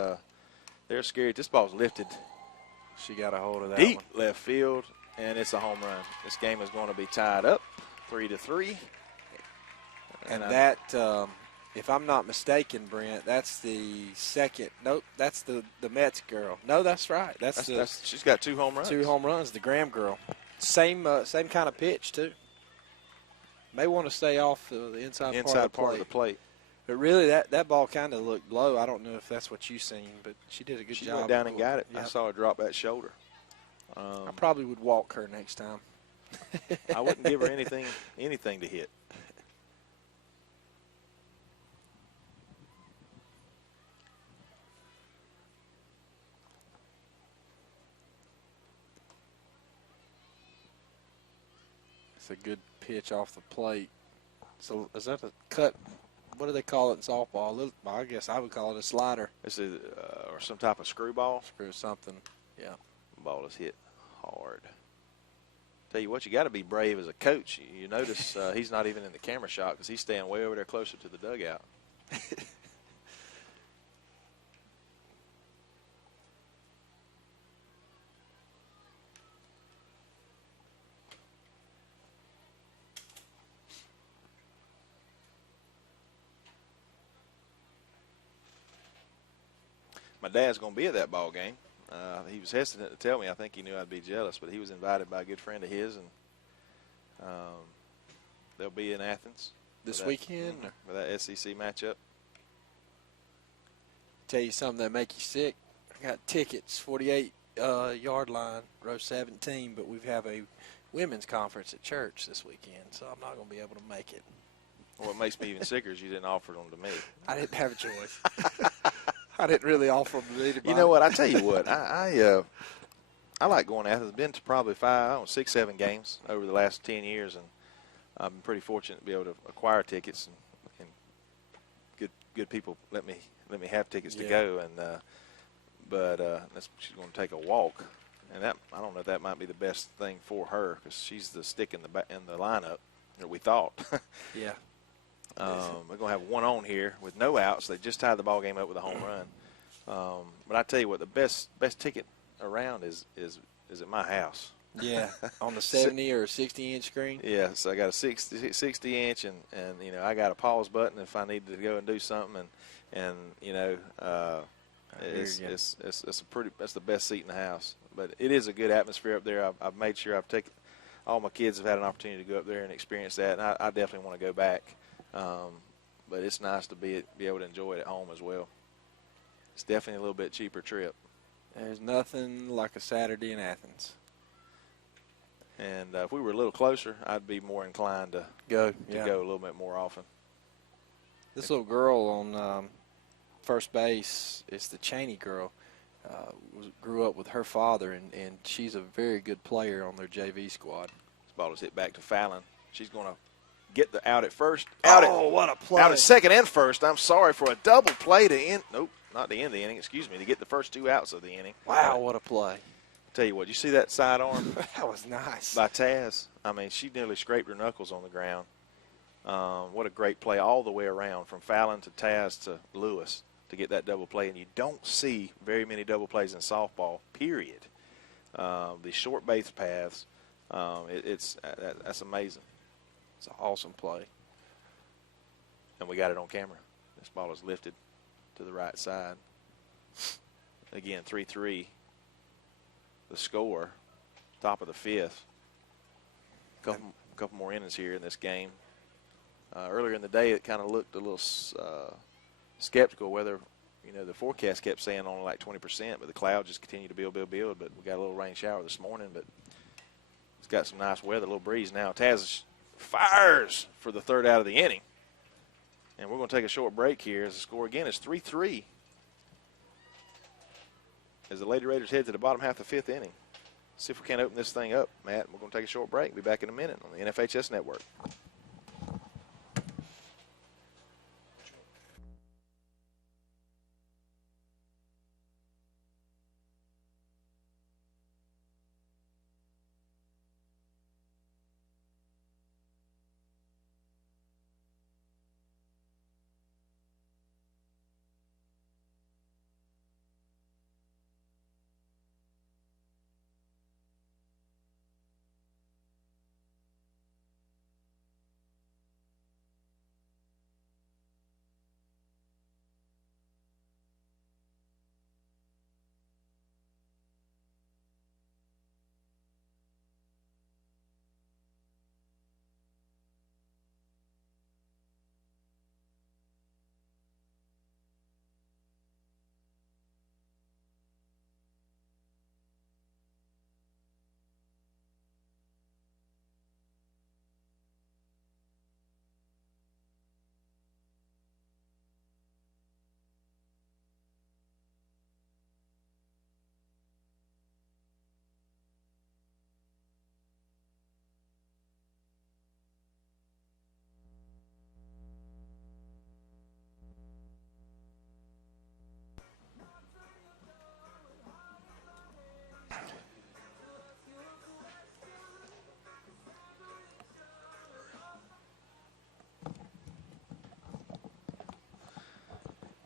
they're scary. This ball's lifted. She got a hold of that deep one. left field, and it's a home run. This game is going to be tied up, 3-3. And that, if I'm not mistaken, Brent, that's the second. Nope, that's the Mets girl. No, that's right. That's she's got 2 home runs. 2 home runs. The Graham girl. Same kind of pitch too. May want to stay off the inside part of the plate. But really, that ball kind of looked low. I don't know if that's what you seen, but she did a good job. She went down and got it. Yep. I saw her drop that shoulder. I probably would walk her next time. I wouldn't give her anything to hit. It's a good pitch off the plate. So is that a cut? What do they call it in softball? I guess I would call it a slider. It's or some type of screwball. Or something, yeah. Ball is hit hard. Tell you what, you got to be brave as a coach. You notice he's not even in the camera shot because he's staying way over there closer to the dugout. My dad's going to be at that ball game. He was hesitant to tell me. I think he knew I'd be jealous, but he was invited by a good friend of his, and they'll be in Athens this weekend for that SEC matchup. Tell you something that make you sick. I got tickets, 48 yard line, row 17, but we have a women's conference at church this weekend, so I'm not going to be able to make it. What makes me even sicker is you didn't offer them to me. I didn't have a choice. I didn't really offer them to anybody. You know what? I tell you what. I like going to Athens. I've been to probably 6, 7 games over the last 10 years, and I've been pretty fortunate to be able to acquire tickets, and good people let me have tickets to go. And she's going to take a walk, and that I don't know if that might be the best thing for her because she's the stick in the lineup that we thought. Yeah. We're going to have one on here with no outs. They just tied the ball game up with a home run. But I tell you what, the best ticket around is at my house. Yeah, on the 70 or 60-inch screen. Yeah, so I got a 60-inch, and you know I got a pause button if I need to go and do something, and you know it's the best seat in the house. But it is a good atmosphere up there. I've made sure I've taken all my kids have had an opportunity to go up there and experience that, and I definitely want to go back. But it's nice to be able to enjoy it at home as well. It's definitely a little bit cheaper trip. There's nothing like a Saturday in Athens. And if we were a little closer, I'd be more inclined to go a little bit more often. This little girl on first base, it's the Cheney girl, grew up with her father, and she's a very good player on their JV squad. This ball is hit back to Fallon. She's going to get the out at first. What a play. Out at second and first. I'm sorry, for a double play to end. Nope, not the end of the inning. Excuse me, to get the first 2 outs of the inning. Wow, what a play. Tell you what, you see that sidearm? That was nice. By Taz. I mean, she nearly scraped her knuckles on the ground. What a great play all the way around from Fallon to Taz to Lewis to get that double play. And you don't see very many double plays in softball, period. The short base paths, that's amazing. It's an awesome play. And we got it on camera. This ball is lifted to the right side. Again, 3-3. The score, top of the 5th. Couple more innings here in this game. Earlier in the day, it kind of looked a little skeptical whether, the forecast kept saying only like 20%, but the clouds just continue to build. But we got a little rain shower this morning, but it's got some nice weather, a little breeze now. Taz fires for the 3rd out of the inning. And we're going to take a short break here as the score again is 3-3. As the Lady Raiders head to the bottom half of the 5th inning. See if we can't open this thing up, Matt. We're going to take a short break. Be back in a minute on the NFHS Network.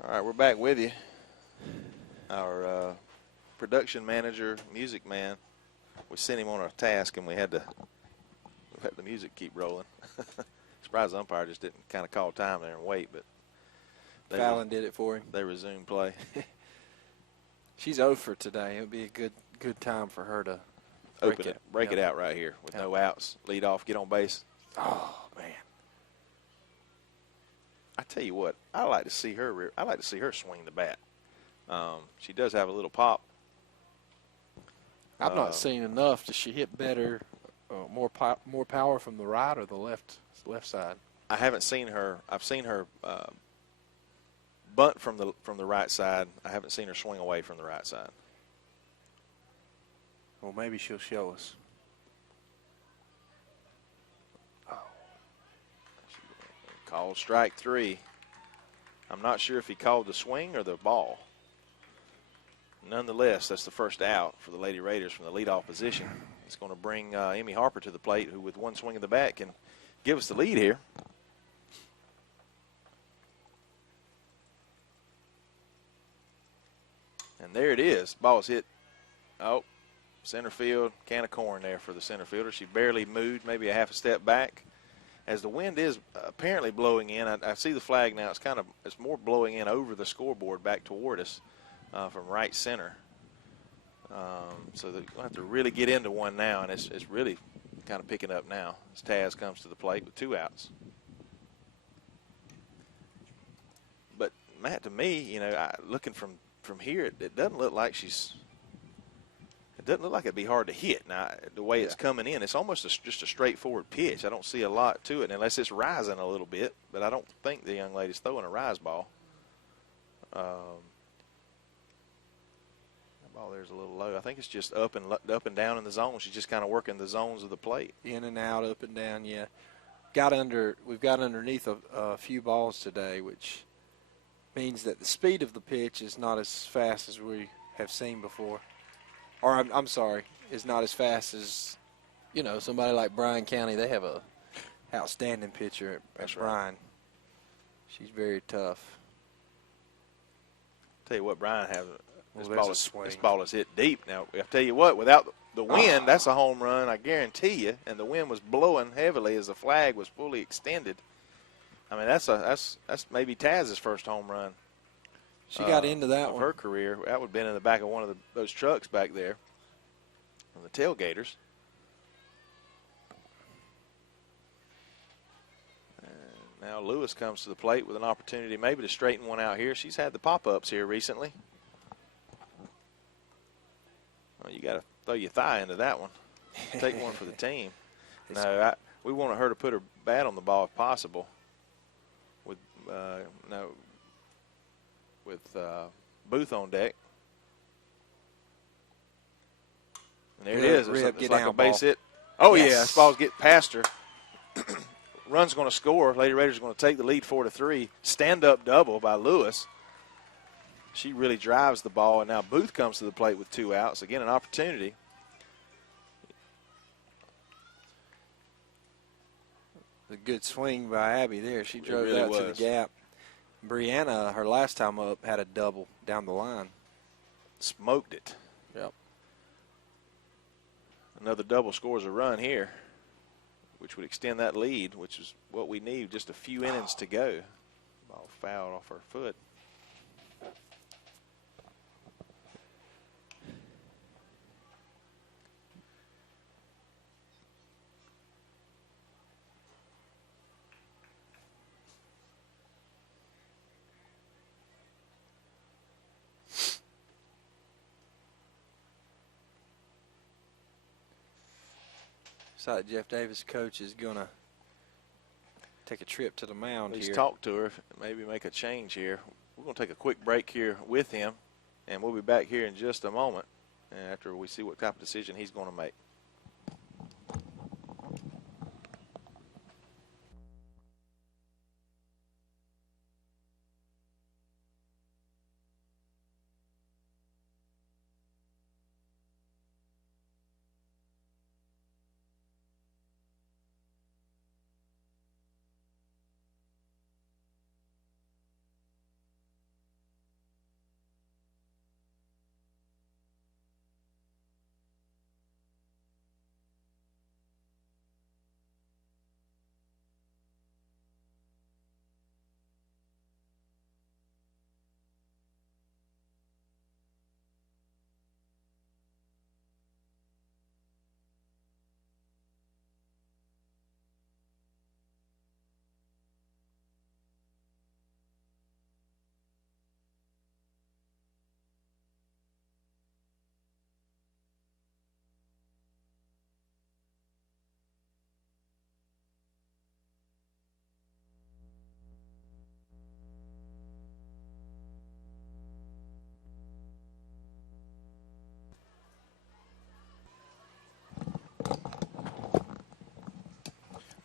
All right, we're back with you. Our production manager, music man, we sent him on a task, and we had to let the music keep rolling. Surprised the umpire just didn't kind of call time there and wait, but Fallon did it for him. They resumed play. She's 0 for today. It would be a good time for her to break it out right here with no outs. Lead off, get on base. Oh man! I tell you what, I like to see her swing the bat. She does have a little pop. I've not seen enough. Does she hit better, more power from the right or the left side? I haven't seen her. I've seen her bunt from the right side. I haven't seen her swing away from the right side. Well, maybe she'll show us. Called strike 3. I'm not sure if he called the swing or the ball. Nonetheless, that's the first out for the Lady Raiders from the leadoff position. It's going to bring Emmy Harper to the plate, who with one swing of the bat can give us the lead here. And there it is. Ball's hit. Oh, center field. Can of corn there for the center fielder. She barely moved, maybe a half a step back. As the wind is apparently blowing in, I see the flag now. It's more blowing in over the scoreboard back toward us from right center. So they'll have to really get into one now, and it's really kind of picking up now as Taz comes to the plate with 2 outs. But Matt, to me, looking from here, it doesn't look like it doesn't look like it'd be hard to hit. Now, the way it's coming in, it's almost just a straightforward pitch. I don't see a lot to it unless it's rising a little bit, but I don't think the young lady's throwing a rise ball. The ball there's a little low. I think it's just up and down in the zone. She's just kind of working the zones of the plate. In and out, up and down, yeah. We've got underneath a few balls today, which means that the speed of the pitch is not as fast as we have seen before. Or I'm sorry, is not as fast as, somebody like Bryan County. They have a outstanding pitcher at Bryan. She's very tough. Tell you what, Bryan has. This This ball is hit deep. Now, I tell you what, without the wind, that's a home run, I guarantee you. And the wind was blowing heavily as the flag was fully extended. I mean, that's maybe Taz's first home run. She got into that one. Her career. That would have been in the back of one of those trucks back there on the tailgaters. And now Lewis comes to the plate with an opportunity maybe to straighten one out here. She's had the pop-ups here recently. Well, you got to throw your thigh into that one. Take one for the team. No, we wanted her to put her bat on the ball if possible. With Booth on deck. And there it is. It's like a base hit. Oh, yes. Yeah. This ball's getting past her. Run's going to score. Lady Raiders are going to take the lead 4-3. Stand-up double by Lewis. She really drives the ball, and now Booth comes to the plate with 2 outs. Again, an opportunity. A good swing by Abby there. She drove really out to the gap. Brianna, her last time up, had a double down the line. Smoked it. Yep. Another double scores a run here, which would extend that lead, which is what we need, just a few innings to go. Ball fouled off her foot. So Jeff Davis, coach, is going to take a trip to the mound here. He's talked to her, maybe make a change here. We're going to take a quick break here with him, and we'll be back here in just a moment after we see what type of decision he's going to make.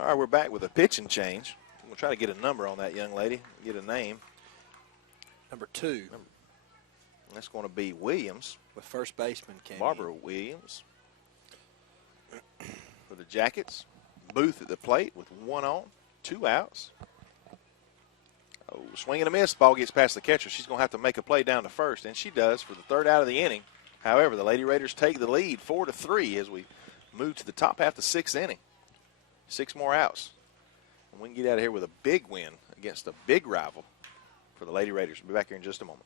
All right, we're back with a pitching change. We'll try to get a number on that young lady, get a name. Number 2. That's going to be Williams. With first baseman came Barbara Williams. For the Jackets, Booth at the plate with 1 on, 2 outs. Oh, swing and a miss. Ball gets past the catcher. She's going to have to make a play down to first, and she does for the 3rd out of the inning. However, the Lady Raiders take the lead 4-3 as we move to the top half of the 6th inning. 6 more outs. And we can get out of here with a big win against a big rival for the Lady Raiders. We'll be back here in just a moment.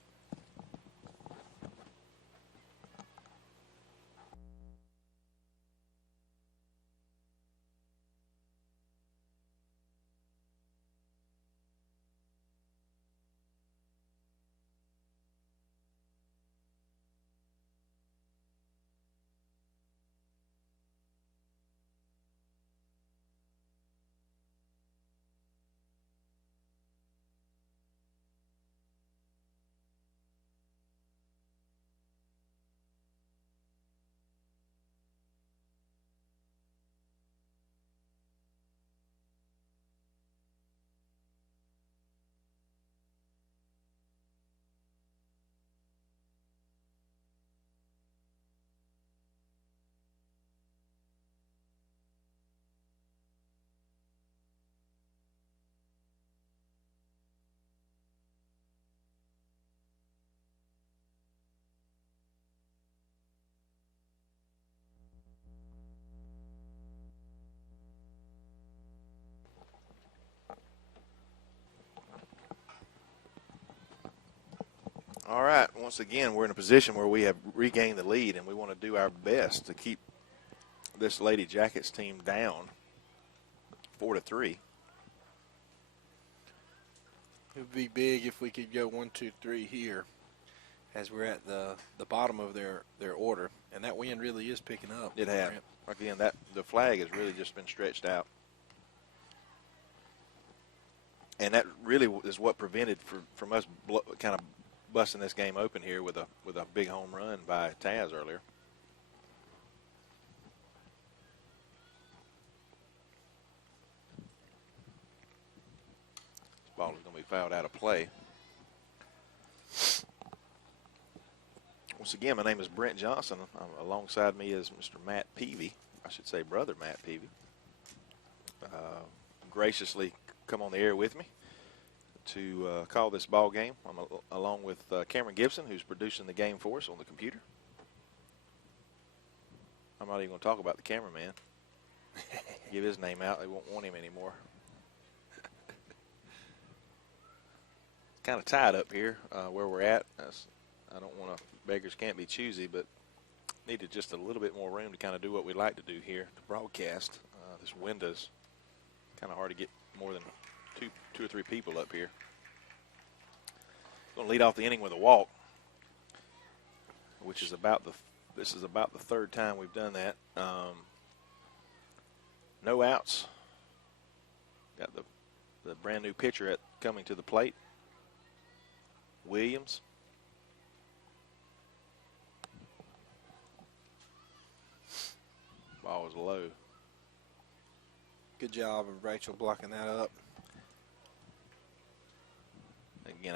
All right, once again, we're in a position where we have regained the lead, and we want to do our best to keep this Lady Jackets team down 4-3. It would be big if we could go 1, 2, 3 here, as we're at the bottom of their order, and that wind really is picking up. It has. Again, the flag has really just been stretched out, and that really is what prevented from us kind of busting this game open here with a big home run by Taz earlier. This ball is going to be fouled out of play. Once again, my name is Brent Johnson. Alongside me is Mr. Matt Peavy. I should say brother Matt Peavy. Graciously come on the air with me to call this ball game. I'm along with Cameron Gibson, who's producing the game for us on the computer. I'm not even going to talk about the cameraman. Give his name out. They won't want him anymore. Kind of tied up here where we're at. I don't want to, beggars can't be choosy, but needed just a little bit more room to kind of do what we like to do here to broadcast. This window's kind of hard to get more than two or three people up here. Going to lead off the inning with a walk, which is this is about the 3rd time we've done that. No outs. Got the brand new pitcher coming to the plate, Williams. Ball was low. Good job of Rachel blocking that up. Again,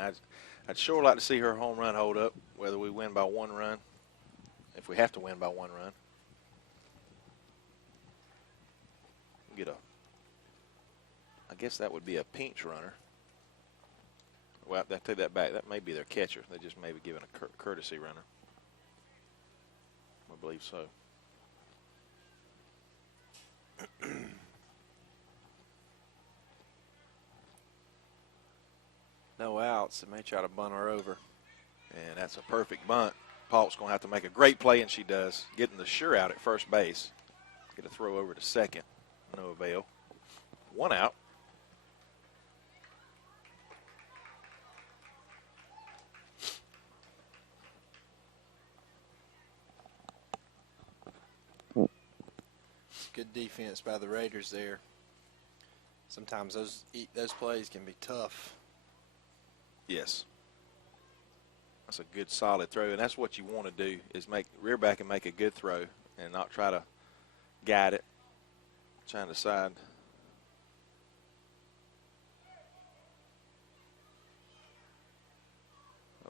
I'd sure like to see her home run hold up, whether we win by 1 run, if we have to win by 1 run. I guess that would be a pinch runner. Well, I take that back. That may be their catcher. They just may be giving a courtesy runner. I believe so. No outs. They may try to bunt her over. And that's a perfect bunt. Paul's going to have to make a great play, and she does. Getting the sure out at first base. Get a throw over to second. No avail. 1 out. Good defense by the Raiders there. Sometimes those plays can be tough. Yes. That's a good solid throw, and that's what you want to do is rear back and make a good throw and not try to guide it, trying to decide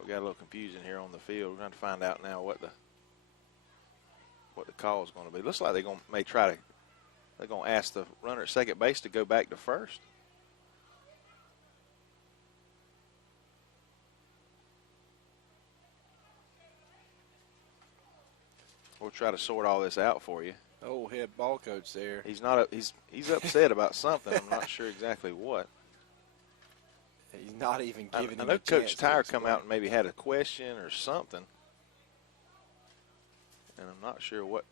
we got a little confusion here on the field. We're going to find out now what the call is going to be. Looks like they're going to ask the runner at second base to go back to first. We'll try to sort all this out for you. Oh, head ball coach there. He's not. He's upset about something. I'm not sure exactly what. He's not even giving. I know Coach Tyre come out and maybe had a question or something, and I'm not sure what.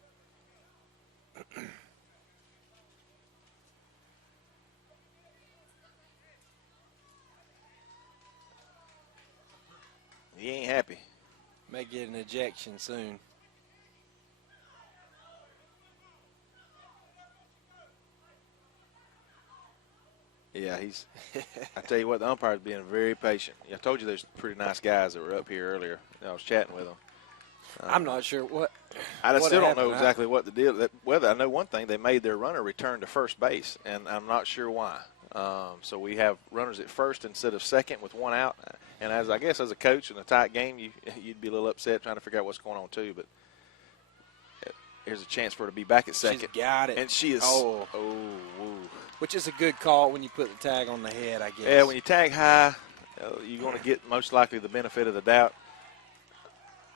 He ain't happy. May get an ejection soon. Yeah, he's. I tell you what, the umpire's being very patient. I told you there's pretty nice guys that were up here earlier. I was chatting with them. I'm not sure what. I what still don't know happened. exactly what the deal. Whether I know one thing, they made their runner return to first base, and I'm not sure why. So we have runners at first instead of second with one out. And as I guess as a coach in a tight game, you'd be a little upset trying to figure out what's going on too. But here's a chance for her to be back at second. She's got it. And she is. Oh. Woo. Which is a good call when you put the tag on the head, I guess. Yeah, when you tag high, you're going to get most likely the benefit of the doubt.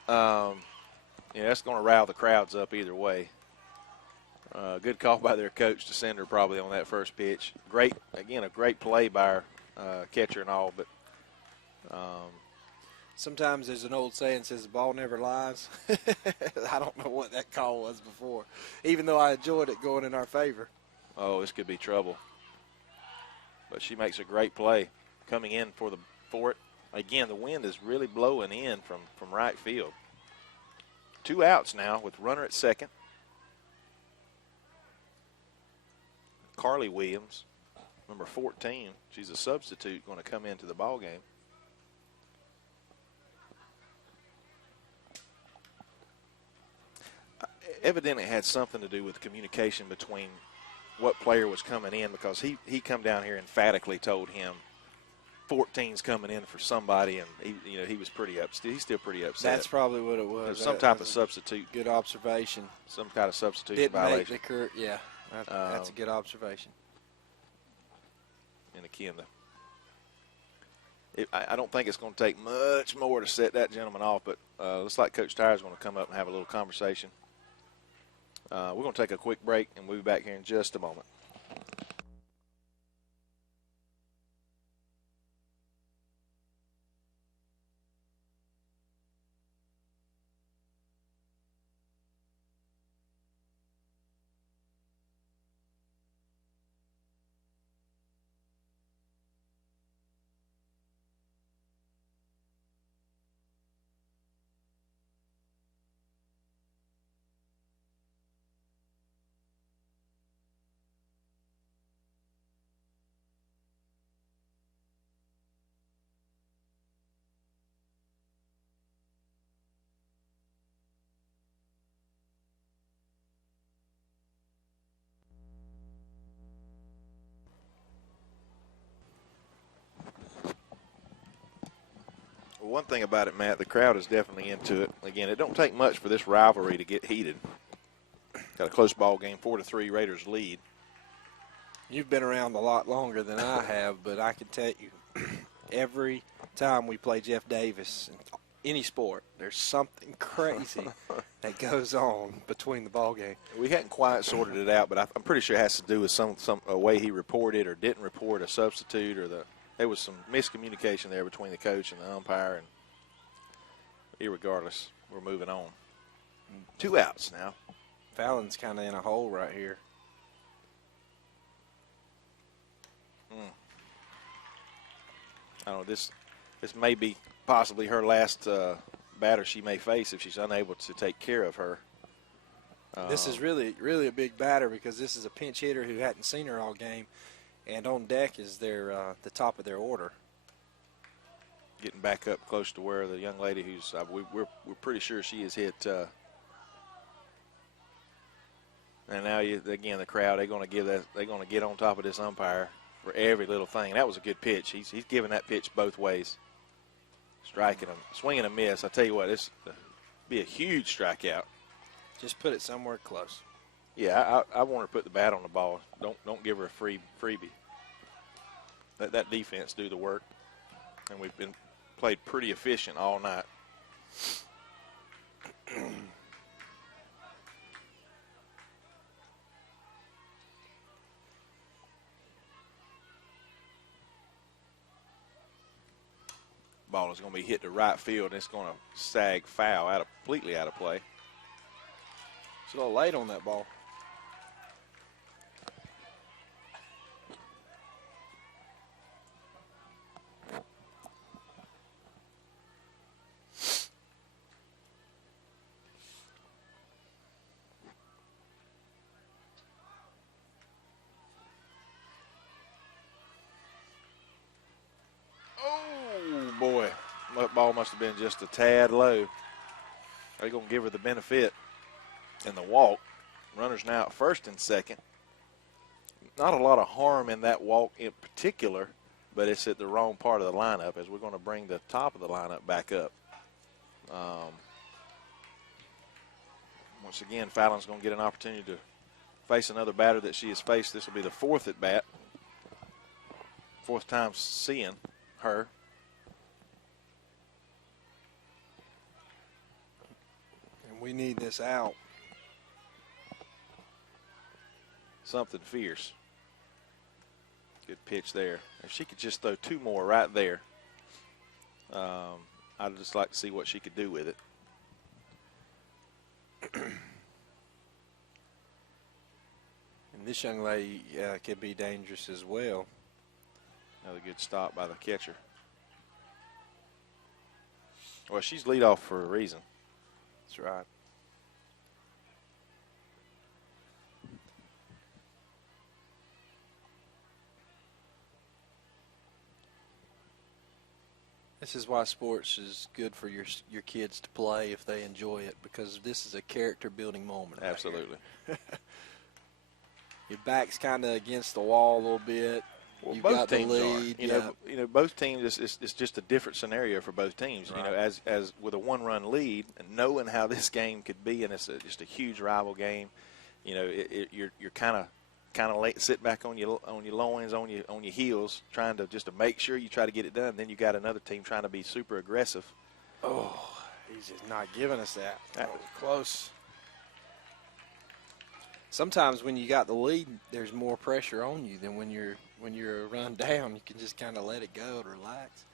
That's going to rile the crowds up either way. Good call by their coach to send her probably on that first pitch. A great play by our catcher and all, but sometimes there's an old saying that says the ball never lies. I don't know what that call was before, even though I enjoyed it going in our favor. Oh, this could be trouble. But she makes a great play coming in for it. Again, the wind is really blowing in from right field. 2 outs now with runner at second. Carly Williams, number 14. She's a substitute going to come into the ball game. Evidently had something to do with communication between what player was coming in, because he come down here emphatically told him 14's coming in for somebody, and he was pretty upset. He's still pretty upset. That's probably what it was. There's some type of substitute. Good observation. Some kind of substitution Didn't violation. make the yeah, that's a good observation. And again, I don't think it's going to take much more to set that gentleman off, but looks like Coach Tyre is going to come up and have a little conversation. We're going to take a quick break, and we'll be back here in just a moment. One thing about it, Matt, the crowd is definitely into it. Again, it don't take much for this rivalry to get heated. Got a close ball game, 4-3 Raiders lead. You've been around a lot longer than I have, but I can tell you, every time we play Jeff Davis in any sport, there's something crazy that goes on between the ball game. We hadn't quite sorted it out, but I'm pretty sure it has to do with some a way he reported or didn't report a substitute, or there was some miscommunication there between the coach and the umpire, and irregardless, we're moving on. 2 outs now. Fallon's kind of in a hole right here. I don't know, this may be possibly her last batter she may face if she's unable to take care of her. This is really a big batter, because this is a pinch hitter who hadn't seen her all game, and on deck is their the top of their order. Getting back up close to where the young lady who's we're pretty sure she has hit. And now again the crowd, they're going to get on top of this umpire for every little thing. That was a good pitch. He's giving that pitch both ways. Striking a swing and a miss. I tell you what, this be a huge strikeout. Just put it somewhere close. Yeah, I want her to put the bat on the ball. Don't give her a freebie. Let that defense do the work. And we've been played pretty efficient all night. Ball is going to be hit to right field, and it's going to sag foul, completely out of play. It's a little late on that ball. Oh, boy. That ball must have been just a tad low. They're going to give her the benefit in the walk. Runners now at first and second. Not a lot of harm in that walk in particular, but it's at the wrong part of the lineup as we're going to bring the top of the lineup back up. Once again, Fallon's going to get an opportunity to face another batter that she has faced. This will be the fourth at bat. Fourth time seeing her. And we need this out. Something fierce. Good pitch there. If she could just throw two more right there, I'd just like to see what she could do with it. And this young lady could be dangerous as well. Another good stop by the catcher. Well, she's leadoff for a reason. That's right. This is why sports is good for your kids to play if they enjoy it, because this is a character-building moment. Absolutely. Your back's kind of against the wall a little bit. Well, You've both got the teams lead. are. You know, both teams. It's just a different scenario for both teams. Right. You know, as with a one-run lead, and knowing how this game could be, and it's just a huge rival game. You know, you're kind of sit back on your loins, on your heels, trying to make sure you try to get it done. Then you got another team trying to be super aggressive. Oh, he's just not giving us that. That was close. Sometimes when you got the lead, there's more pressure on you than when you're run down. You can just kind of let it go and relax.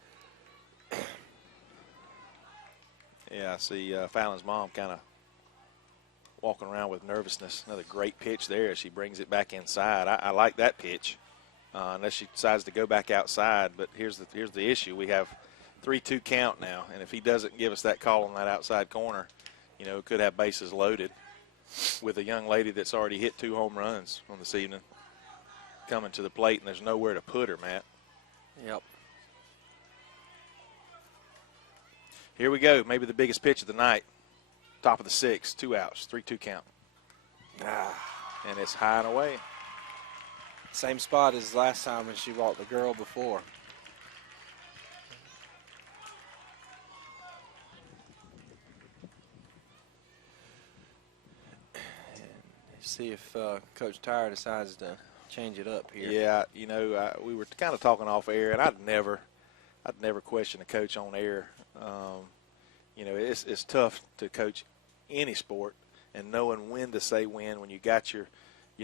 Yeah, I see Fallon's mom kind of walking around with nervousness. Another great pitch there as she brings it back inside. I like that pitch, unless she decides to go back outside. But here's the issue: we have 3-2 count now, and if he doesn't give us that call on that outside corner, you know, could have bases loaded with a young lady that's already hit 2 home runs on this evening coming to the plate, and there's nowhere to put her, Matt. Yep. Here we go. Maybe the biggest pitch of the night. Top of the 6th, 2 outs, 3-2 count. And it's high and away. Same spot as last time when she walked the girl before. See if Coach Tyre decides to change it up here. Yeah, you know, we were kind of talking off air, and I'd never question a coach on air. You know, it's tough to coach any sport, and knowing when to say when you got your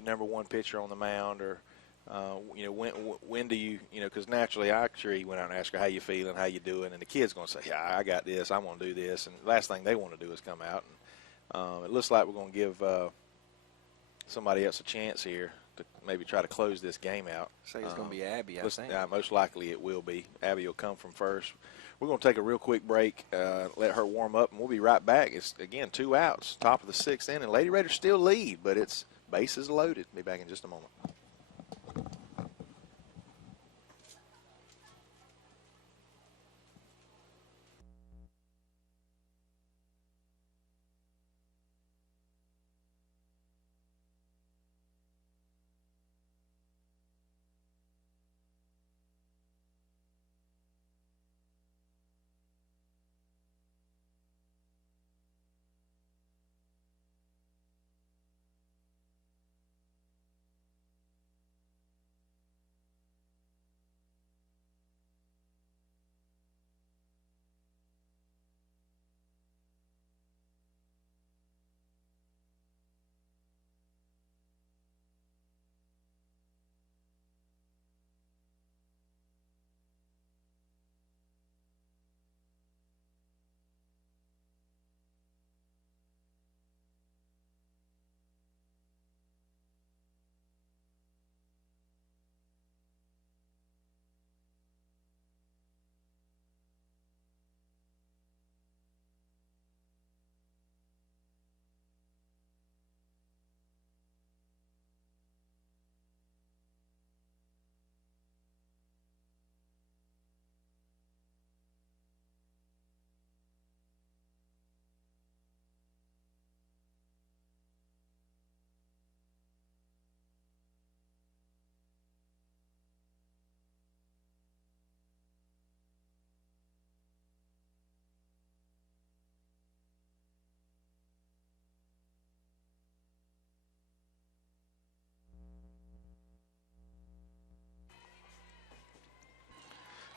number one pitcher on the mound, or you know, when do you know, because naturally I'm sure he went out and asked her how you feeling, how you doing, and the kid's going to say, yeah, I got this, I'm going to do this, and the last thing they want to do is come out. And it looks like we're going to give somebody else a chance here to maybe try to close this game out. I think it's going to be Abby, I think. Most likely it will be. Abby will come from first. We're going to take a real quick break, let her warm up, and we'll be right back. It's, again, 2 outs, top of the 6th inning. Lady Raiders still lead, but it's bases loaded. Be back in just a moment.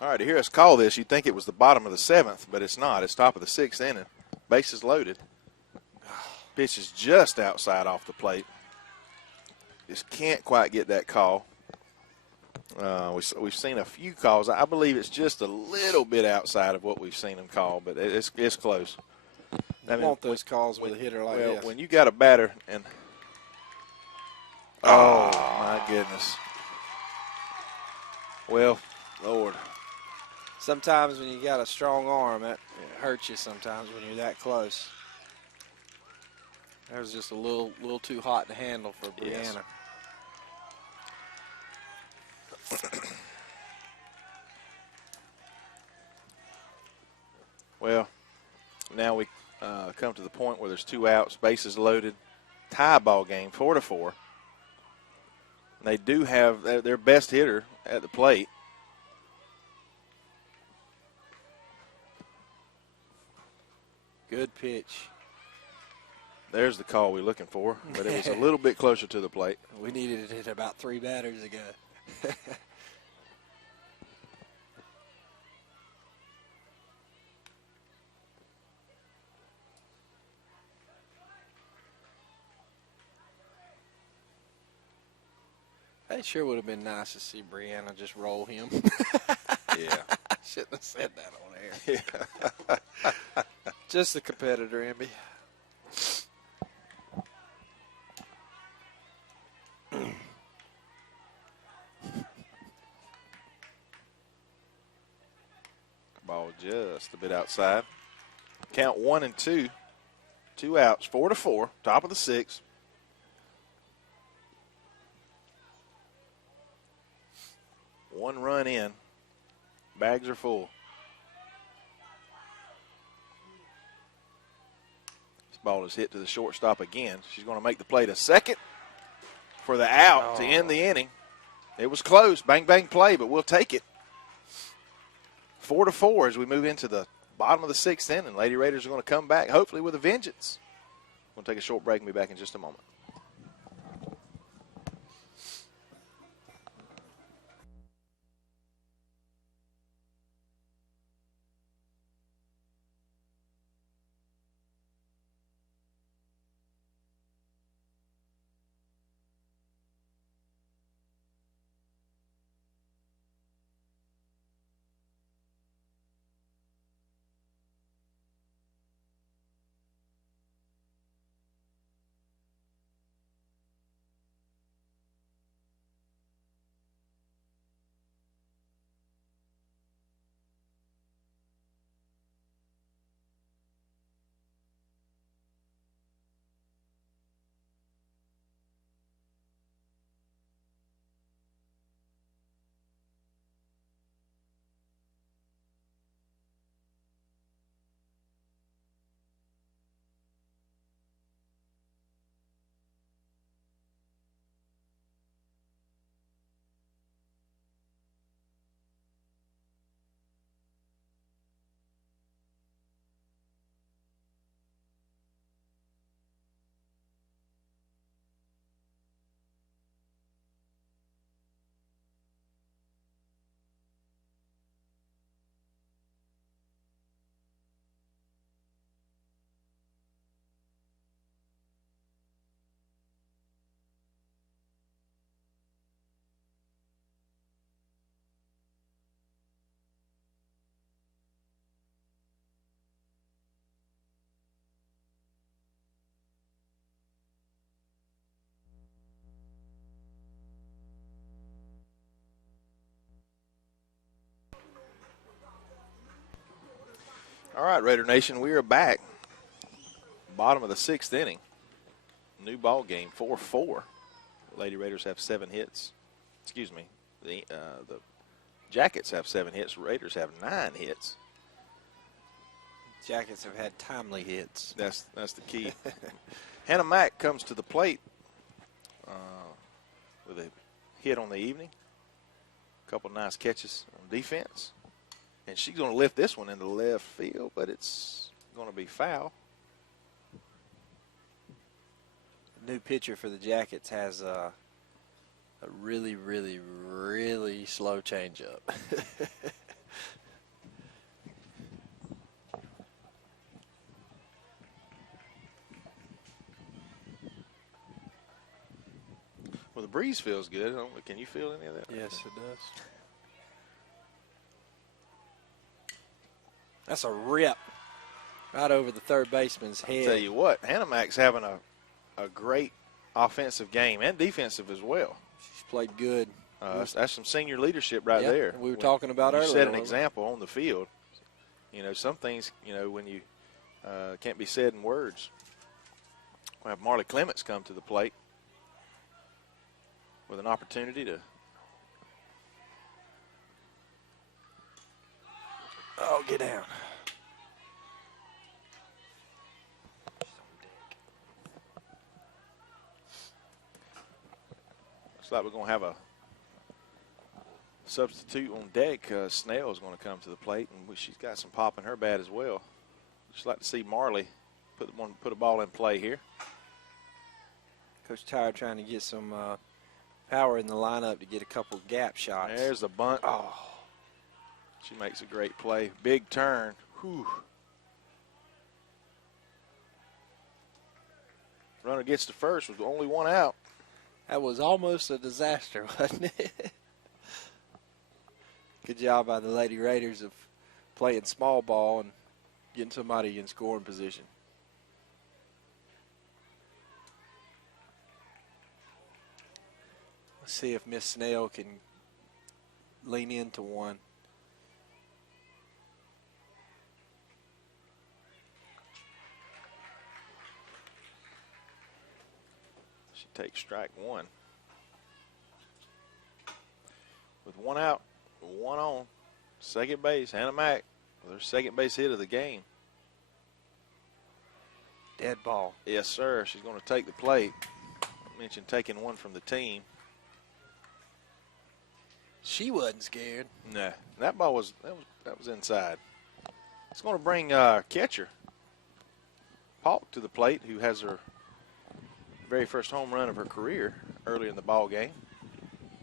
All right, to hear us call this, you'd think it was the bottom of the 7th, but it's not. It's top of the 6th inning. Bases loaded. Pitch is just outside off the plate. Just can't quite get that call. We've seen a few calls. I believe it's just a little bit outside of what we've seen them call, but it's close. I want those calls with a hitter like this. When you got a batter and oh my goodness. Well, Lord. Sometimes when you got a strong arm, it hurts you sometimes when you're that close. That was just a little too hot to handle for Brianna. Yes. Well, now we come to the point where there's 2 outs, bases loaded, tie ball game, 4-4. They do have their best hitter at the plate. Good pitch. There's the call we're looking for, but it was a little bit closer to the plate. We needed it about 3 batters ago. It sure would have been nice to see Brianna just roll him. Yeah. I shouldn't have said that on air. Yeah. Just a competitor, Emby. Ball just a bit outside. Count 1-2. 2 outs, 4-4, top of the 6th. One run in. Bags are full. This ball is hit to the shortstop again. She's going to make the play to second for the out to end the inning. It was close. Bang, bang play, but we'll take it. 4-4 as we move into the bottom of the 6th inning. Lady Raiders are going to come back, hopefully with a vengeance. We'll take a short break and be back in just a moment. All right, Raider Nation, we are back. Bottom of the 6th inning. New ball game, 4-4. Lady Raiders have 7 hits. Excuse me. The Jackets have 7 hits. Raiders have 9 hits. Jackets have had timely hits. That's the key. Hannah Mack comes to the plate with a hit on the evening. A couple nice catches on defense. And she's going to lift this one into left field, but it's going to be foul. The new pitcher for the Jackets has a really, really, really slow changeup. Well, the breeze feels good. Can you feel any of that? Yes, it does. That's a rip right over the third baseman's head. I'll tell you what, Hannah Mac's having a great offensive game and defensive as well. She's played good. That's some senior leadership right there. We were talking about earlier. You set an example on the field. You know, some things, you know, when you can't be said in words. We'll have Marley Clements come to the plate with an opportunity to. Oh, get down. Looks like we're going to have a substitute on deck. Snell is going to come to the plate, and she's got some pop in her bat as well. Just like to see Marley put a ball in play here. Coach Tyre trying to get some power in the lineup to get a couple gap shots. There's the bunt. Oh, she makes a great play. Big turn. Whew. Runner gets to first with only one out. That was almost a disaster, wasn't it? Good job by the Lady Raiders of playing small ball and getting somebody in scoring position. Let's see if Miss Snell can lean into one. She takes strike one. With one out, one on, second base, Hannah Mac with her second base hit of the game. Dead ball. Yes, sir. She's going to take the plate. I mentioned taking one from the team. She wasn't scared. Nah, that ball was inside. It's going to bring catcher Paulk to the plate, who has her very first home run of her career early in the ball game.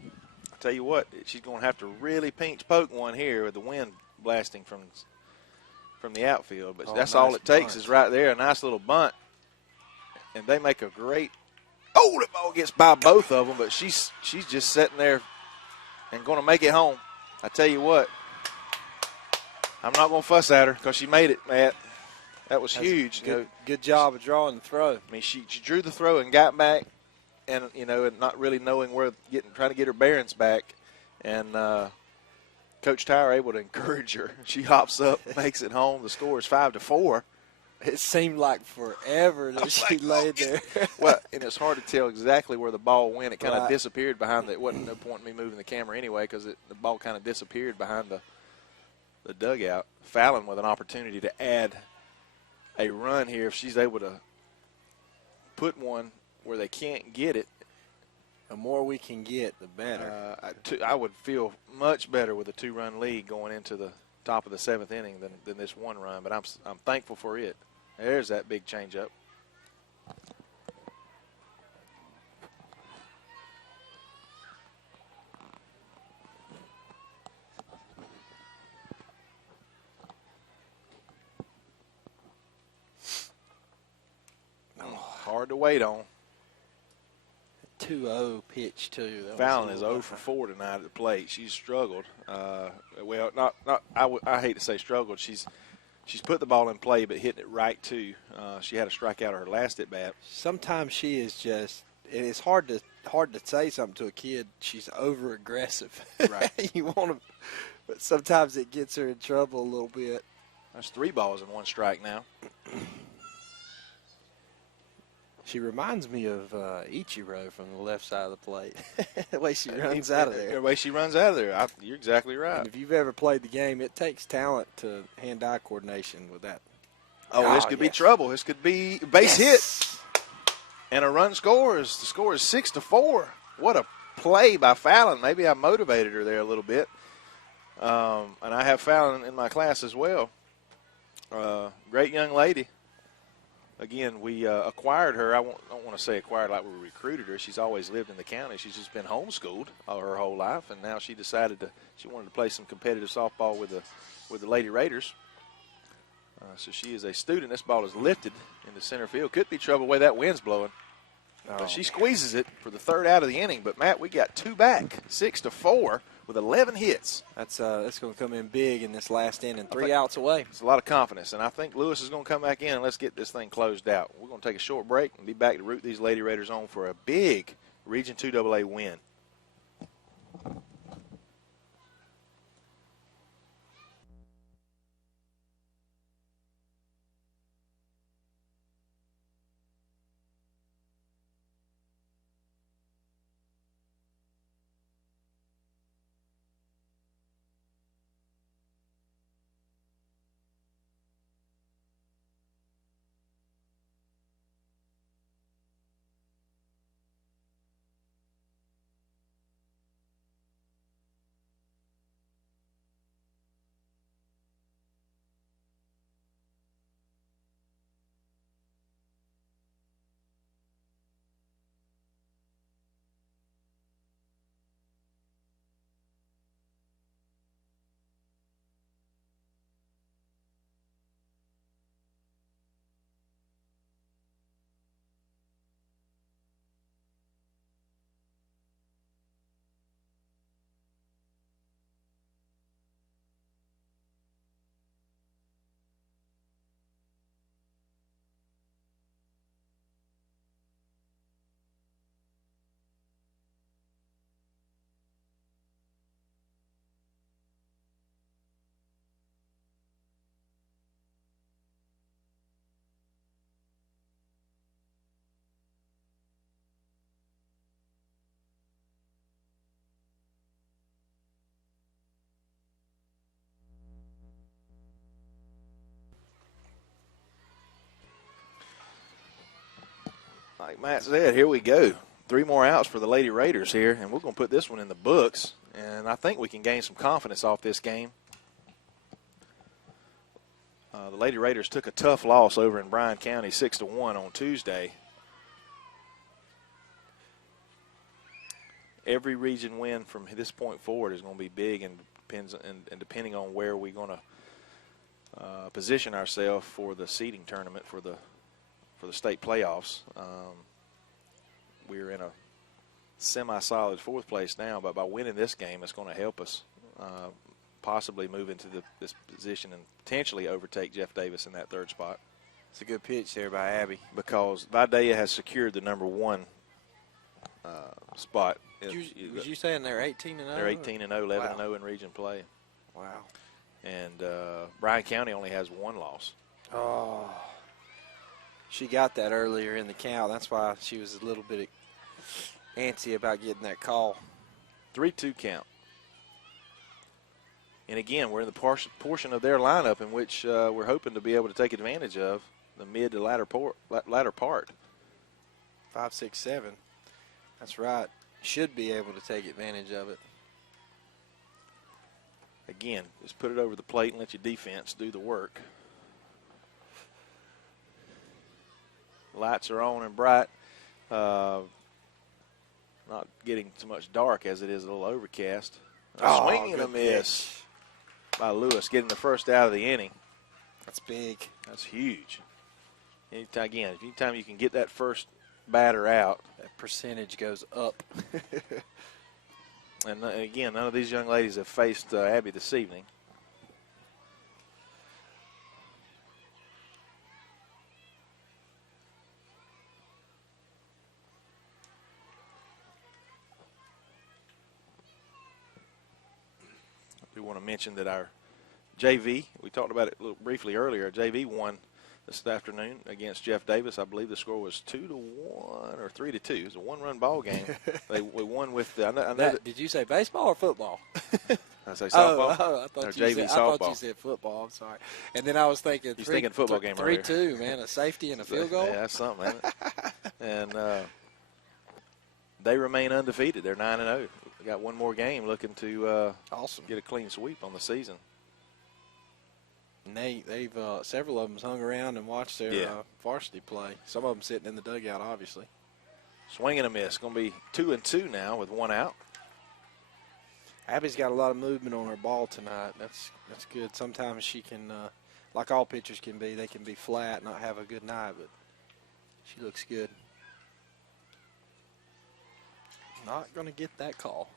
I tell you what, she's going to have to really pinch poke one here with the wind blasting from the outfield. But that's nice. All it takes is right there, a nice little bunt, and they make a great. Oh, the ball gets by both of them, but she's just sitting there and going to make it home. I tell you what, I'm not going to fuss at her because she made it, Matt. That was huge. Good job of drawing the throw. I mean, she drew the throw and got back, and and not really knowing trying to get her bearings back, and Coach Tyre able to encourage her. She hops up, makes it home. The score is 5-4. It seemed like forever that she laid there. Well, and it's hard to tell exactly where the ball went. It kind of disappeared behind it wasn't no point in me moving the camera anyway because the ball kind of disappeared behind the dugout. Fallon with an opportunity to add a run here if she's able to put one where they can't get it. The more we can get, the better. I would feel much better with a 2-run lead going into the top of the 7th inning than this one run, but I'm thankful for it. There's that big changeup. Hard to wait on. 2-0 pitch too. Fallon is 0 for 4 tonight at the plate. She's struggled. Well, not. I hate to say struggled. She's put the ball in play, but hitting it right too. She had a strikeout of her last at bat. Sometimes she is just. And it's hard to say something to a kid. She's over aggressive. Right. You want to, but sometimes it gets her in trouble a little bit. That's 3 balls and 1 strike now. She reminds me of Ichiro from the left side of the plate. The way she runs out of there. The way she runs out of there. You're exactly right. And if you've ever played the game, it takes talent to hand-eye coordination with that. Oh, this could be trouble. This could be base hit. And a run scores. The score is 6-4. What a play by Fallon. Maybe I motivated her there a little bit. And I have Fallon in my class as well. Great young lady. Again, we acquired her. I don't want to say acquired like we recruited her. She's always lived in the county. She's just been homeschooled her whole life, and now she decided she wanted to play some competitive softball with the Lady Raiders. So she is a student. This ball is lifted into center field. Could be trouble the way that wind's blowing. But she squeezes it for the third out of the inning. But, Matt, we got 2 back, 6-4 with 11 hits. That's going to come in big in this last inning. 3 outs away. It's a lot of confidence, and I think Lewis is going to come back in and let's get this thing closed out. We're going to take a short break and be back to root these Lady Raiders on for a big Region 2 AA win. Like Matt said, here we go. 3 more outs for the Lady Raiders here, and we're going to put this one in the books, and I think we can gain some confidence off this game. The Lady Raiders took a tough loss over in Bryan County, 6-1 on Tuesday. Every region win from this point forward is going to be big, and depending on where we're going to position ourselves for the seeding tournament for the state playoffs. We're in a semi-solid 4th place now, but by winning this game, it's going to help us possibly move into this position and potentially overtake Jeff Davis in that 3rd spot. It's a good pitch there by Abby. Because Vidalia has secured the number 1 spot. Was you saying they're 18-0? They're 18-0, 11-0 in region play. Wow. And Bryan County only has 1 loss. Oh. She got that earlier in the count. That's why she was a little bit antsy about getting that call. 3-2 count. And again, we're in the portion of their lineup in which we're hoping to be able to take advantage of the mid to latter part. 5, 6, 7. That's right. Should be able to take advantage of it. Again, just put it over the plate and let your defense do the work. Lights are on and bright. Not getting so much dark as it is a little overcast. Swing and a miss by Lewis, getting the first out of the inning. That's big. That's huge. Anytime you can get that first batter out, that percentage goes up. And again, none of these young ladies have faced Abby this evening. We want to mention that our JV, we talked about it a little briefly earlier, our JV won this afternoon against Jeff Davis. I believe the score was 2-1 or 3-2. It was a 1-run ball game. We won with the, I know that, did you say baseball or football? I say softball. I thought I thought you said football. I'm sorry. And then I was thinking, He's thinking football game earlier. 3-2, man, a safety and a field goal. Yeah, that's something, ain't it? And they remain undefeated. They're 9-0. We got one more game looking to awesome get a clean sweep on the season. And they've several of them hung around and watched their varsity play. Some of them sitting in the dugout, obviously. Swing and a miss. Going to be 2-2 now with 1 out. Abby's got a lot of movement on her ball tonight. That's good. Sometimes she can, like all pitchers can be, they can be flat, not have a good night, but she looks good. Not going to get that call.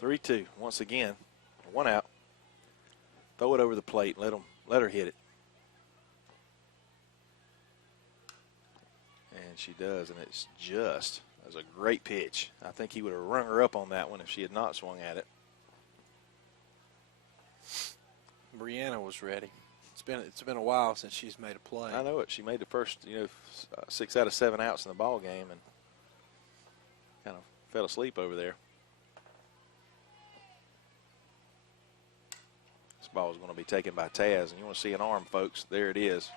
3-2. Once again, 1 out. Throw it over the plate. Let her hit it. And she does, and it's just. That was a great pitch. I think he would have rung her up on that one if she had not swung at it. Brianna was ready. It's been a while since she's made a play. I know it. She made the first, 6 out of 7 outs in the ball game, and kind of fell asleep over there. This ball is going to be taken by Taz, and you want to see an arm, folks. There it is.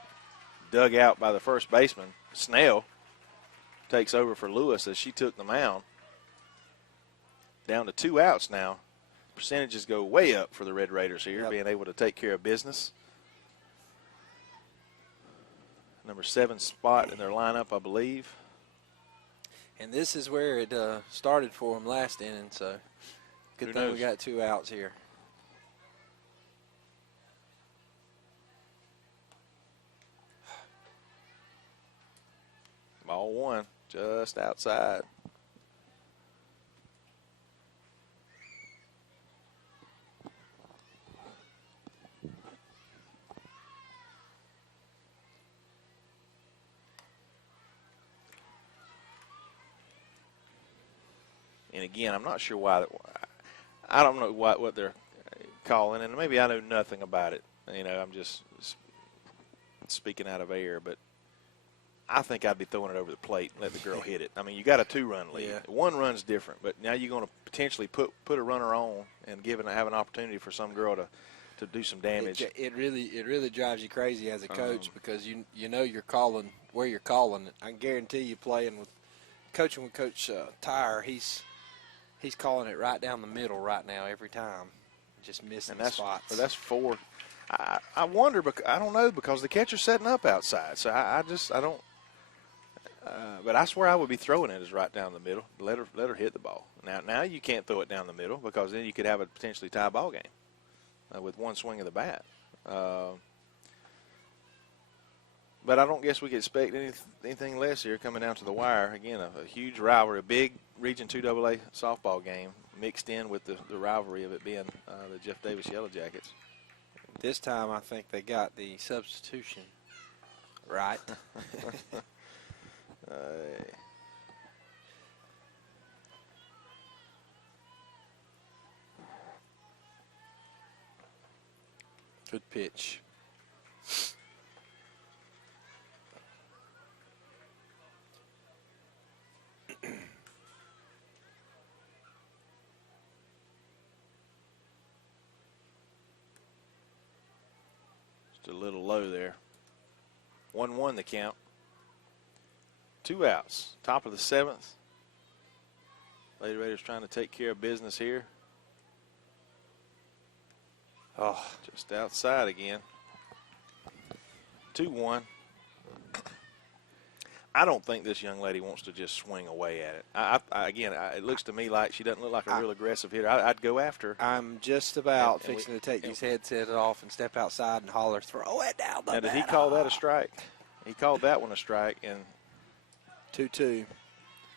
Dug out by the first baseman. Snell takes over for Lewis as she took the mound. Down to 2 outs now. Percentages go way up for the Red Raiders here, being able to take care of business. Number 7 spot in their lineup, I believe. And this is where it started for them last inning, so good thing we got 2 outs here. Ball 1, just outside. And again, I'm not sure why. I don't know what they're calling, and maybe I know nothing about it. I'm just speaking out of air, but I think I'd be throwing it over the plate and let the girl hit it. I mean, you got a 2-run lead. Yeah. 1 run's different, but now you're going to potentially put a runner on and have an opportunity for some girl to do some damage. It really drives you crazy as a coach because you know you're calling where you're calling. I guarantee you coaching with Coach Tyre, he's calling it right down the middle right now every time, just missing the spots. So that's 4. I wonder, I don't know, because the catcher's setting up outside. So I don't. But I swear I would be throwing it as right down the middle. Let her hit the ball. Now you can't throw it down the middle because then you could have a potentially tie ball game with 1 swing of the bat. But I don't guess we could expect anything less here coming down to the wire. Again, a huge rivalry, a big Region 2 AA softball game mixed in with the rivalry of it being the Jeff Davis Yellow Jackets. This time I think they got the substitution right. Good pitch. Just a little low there. 1-1 the count. 2 outs. Top of the 7th. Lady Raiders trying to take care of business here. Oh, just outside again. 2-1. I don't think this young lady wants to just swing away at it. Again, it looks to me like she doesn't look like a real aggressive hitter. I'd go after her. I'm just about fixing to take these headsets off and step outside and holler, throw it down the Now, did he call that a strike? He called that one a strike, and 2-2.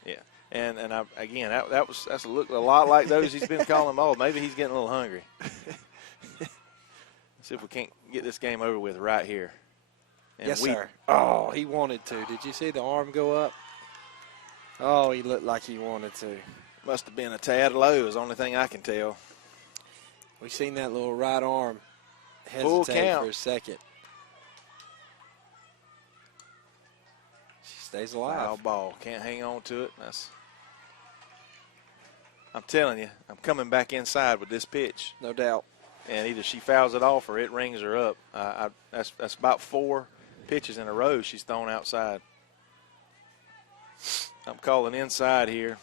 yeah. And that's a lot like those he's been calling balls. Maybe he's getting a little hungry. See if we can't get this game over with right here. And yes, sir. Oh, he wanted to. Did you see the arm go up? Oh, he looked like he wanted to. Must have been a tad low is the only thing I can tell. We seen that little right arm hesitate for a second. She stays alive. Foul ball. Can't hang on to it. I'm telling you, I'm coming back inside with this pitch. No doubt. And either she fouls it off or it rings her up. That's about 4 pitches in a row she's thrown outside. I'm calling inside here.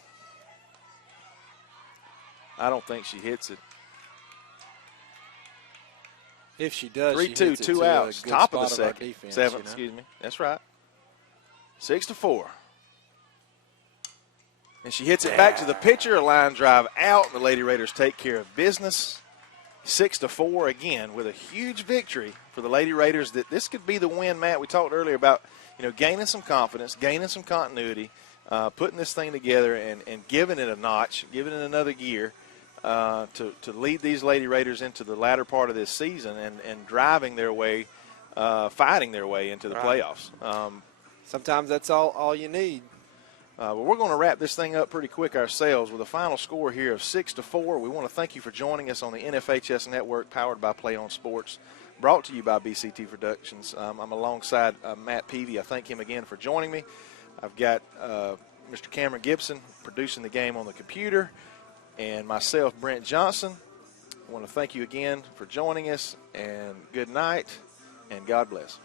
I don't think she hits it. If she does, 3-2, 2 outs. Top of the second. 7th, excuse me. That's right. 6-4. And she hits it back to the pitcher. A line drive out. The Lady Raiders take care of business. 6-4 again with a huge victory for the Lady Raiders. That this could be the win, Matt. We talked earlier about gaining some confidence, gaining some continuity, putting this thing together and giving it a notch, giving it another gear to lead these Lady Raiders into the latter part of this season and driving their way, fighting their way into the playoffs. Sometimes that's all you need. But we're going to wrap this thing up pretty quick ourselves with a final score here of 6-4. We want to thank you for joining us on the NFHS Network, powered by Play On Sports, brought to you by BCT Productions. I'm alongside Matt Peavy. I thank him again for joining me. I've got Mr. Cameron Gibson producing the game on the computer, and myself, Brent Johnson. I want to thank you again for joining us, and good night, and God bless.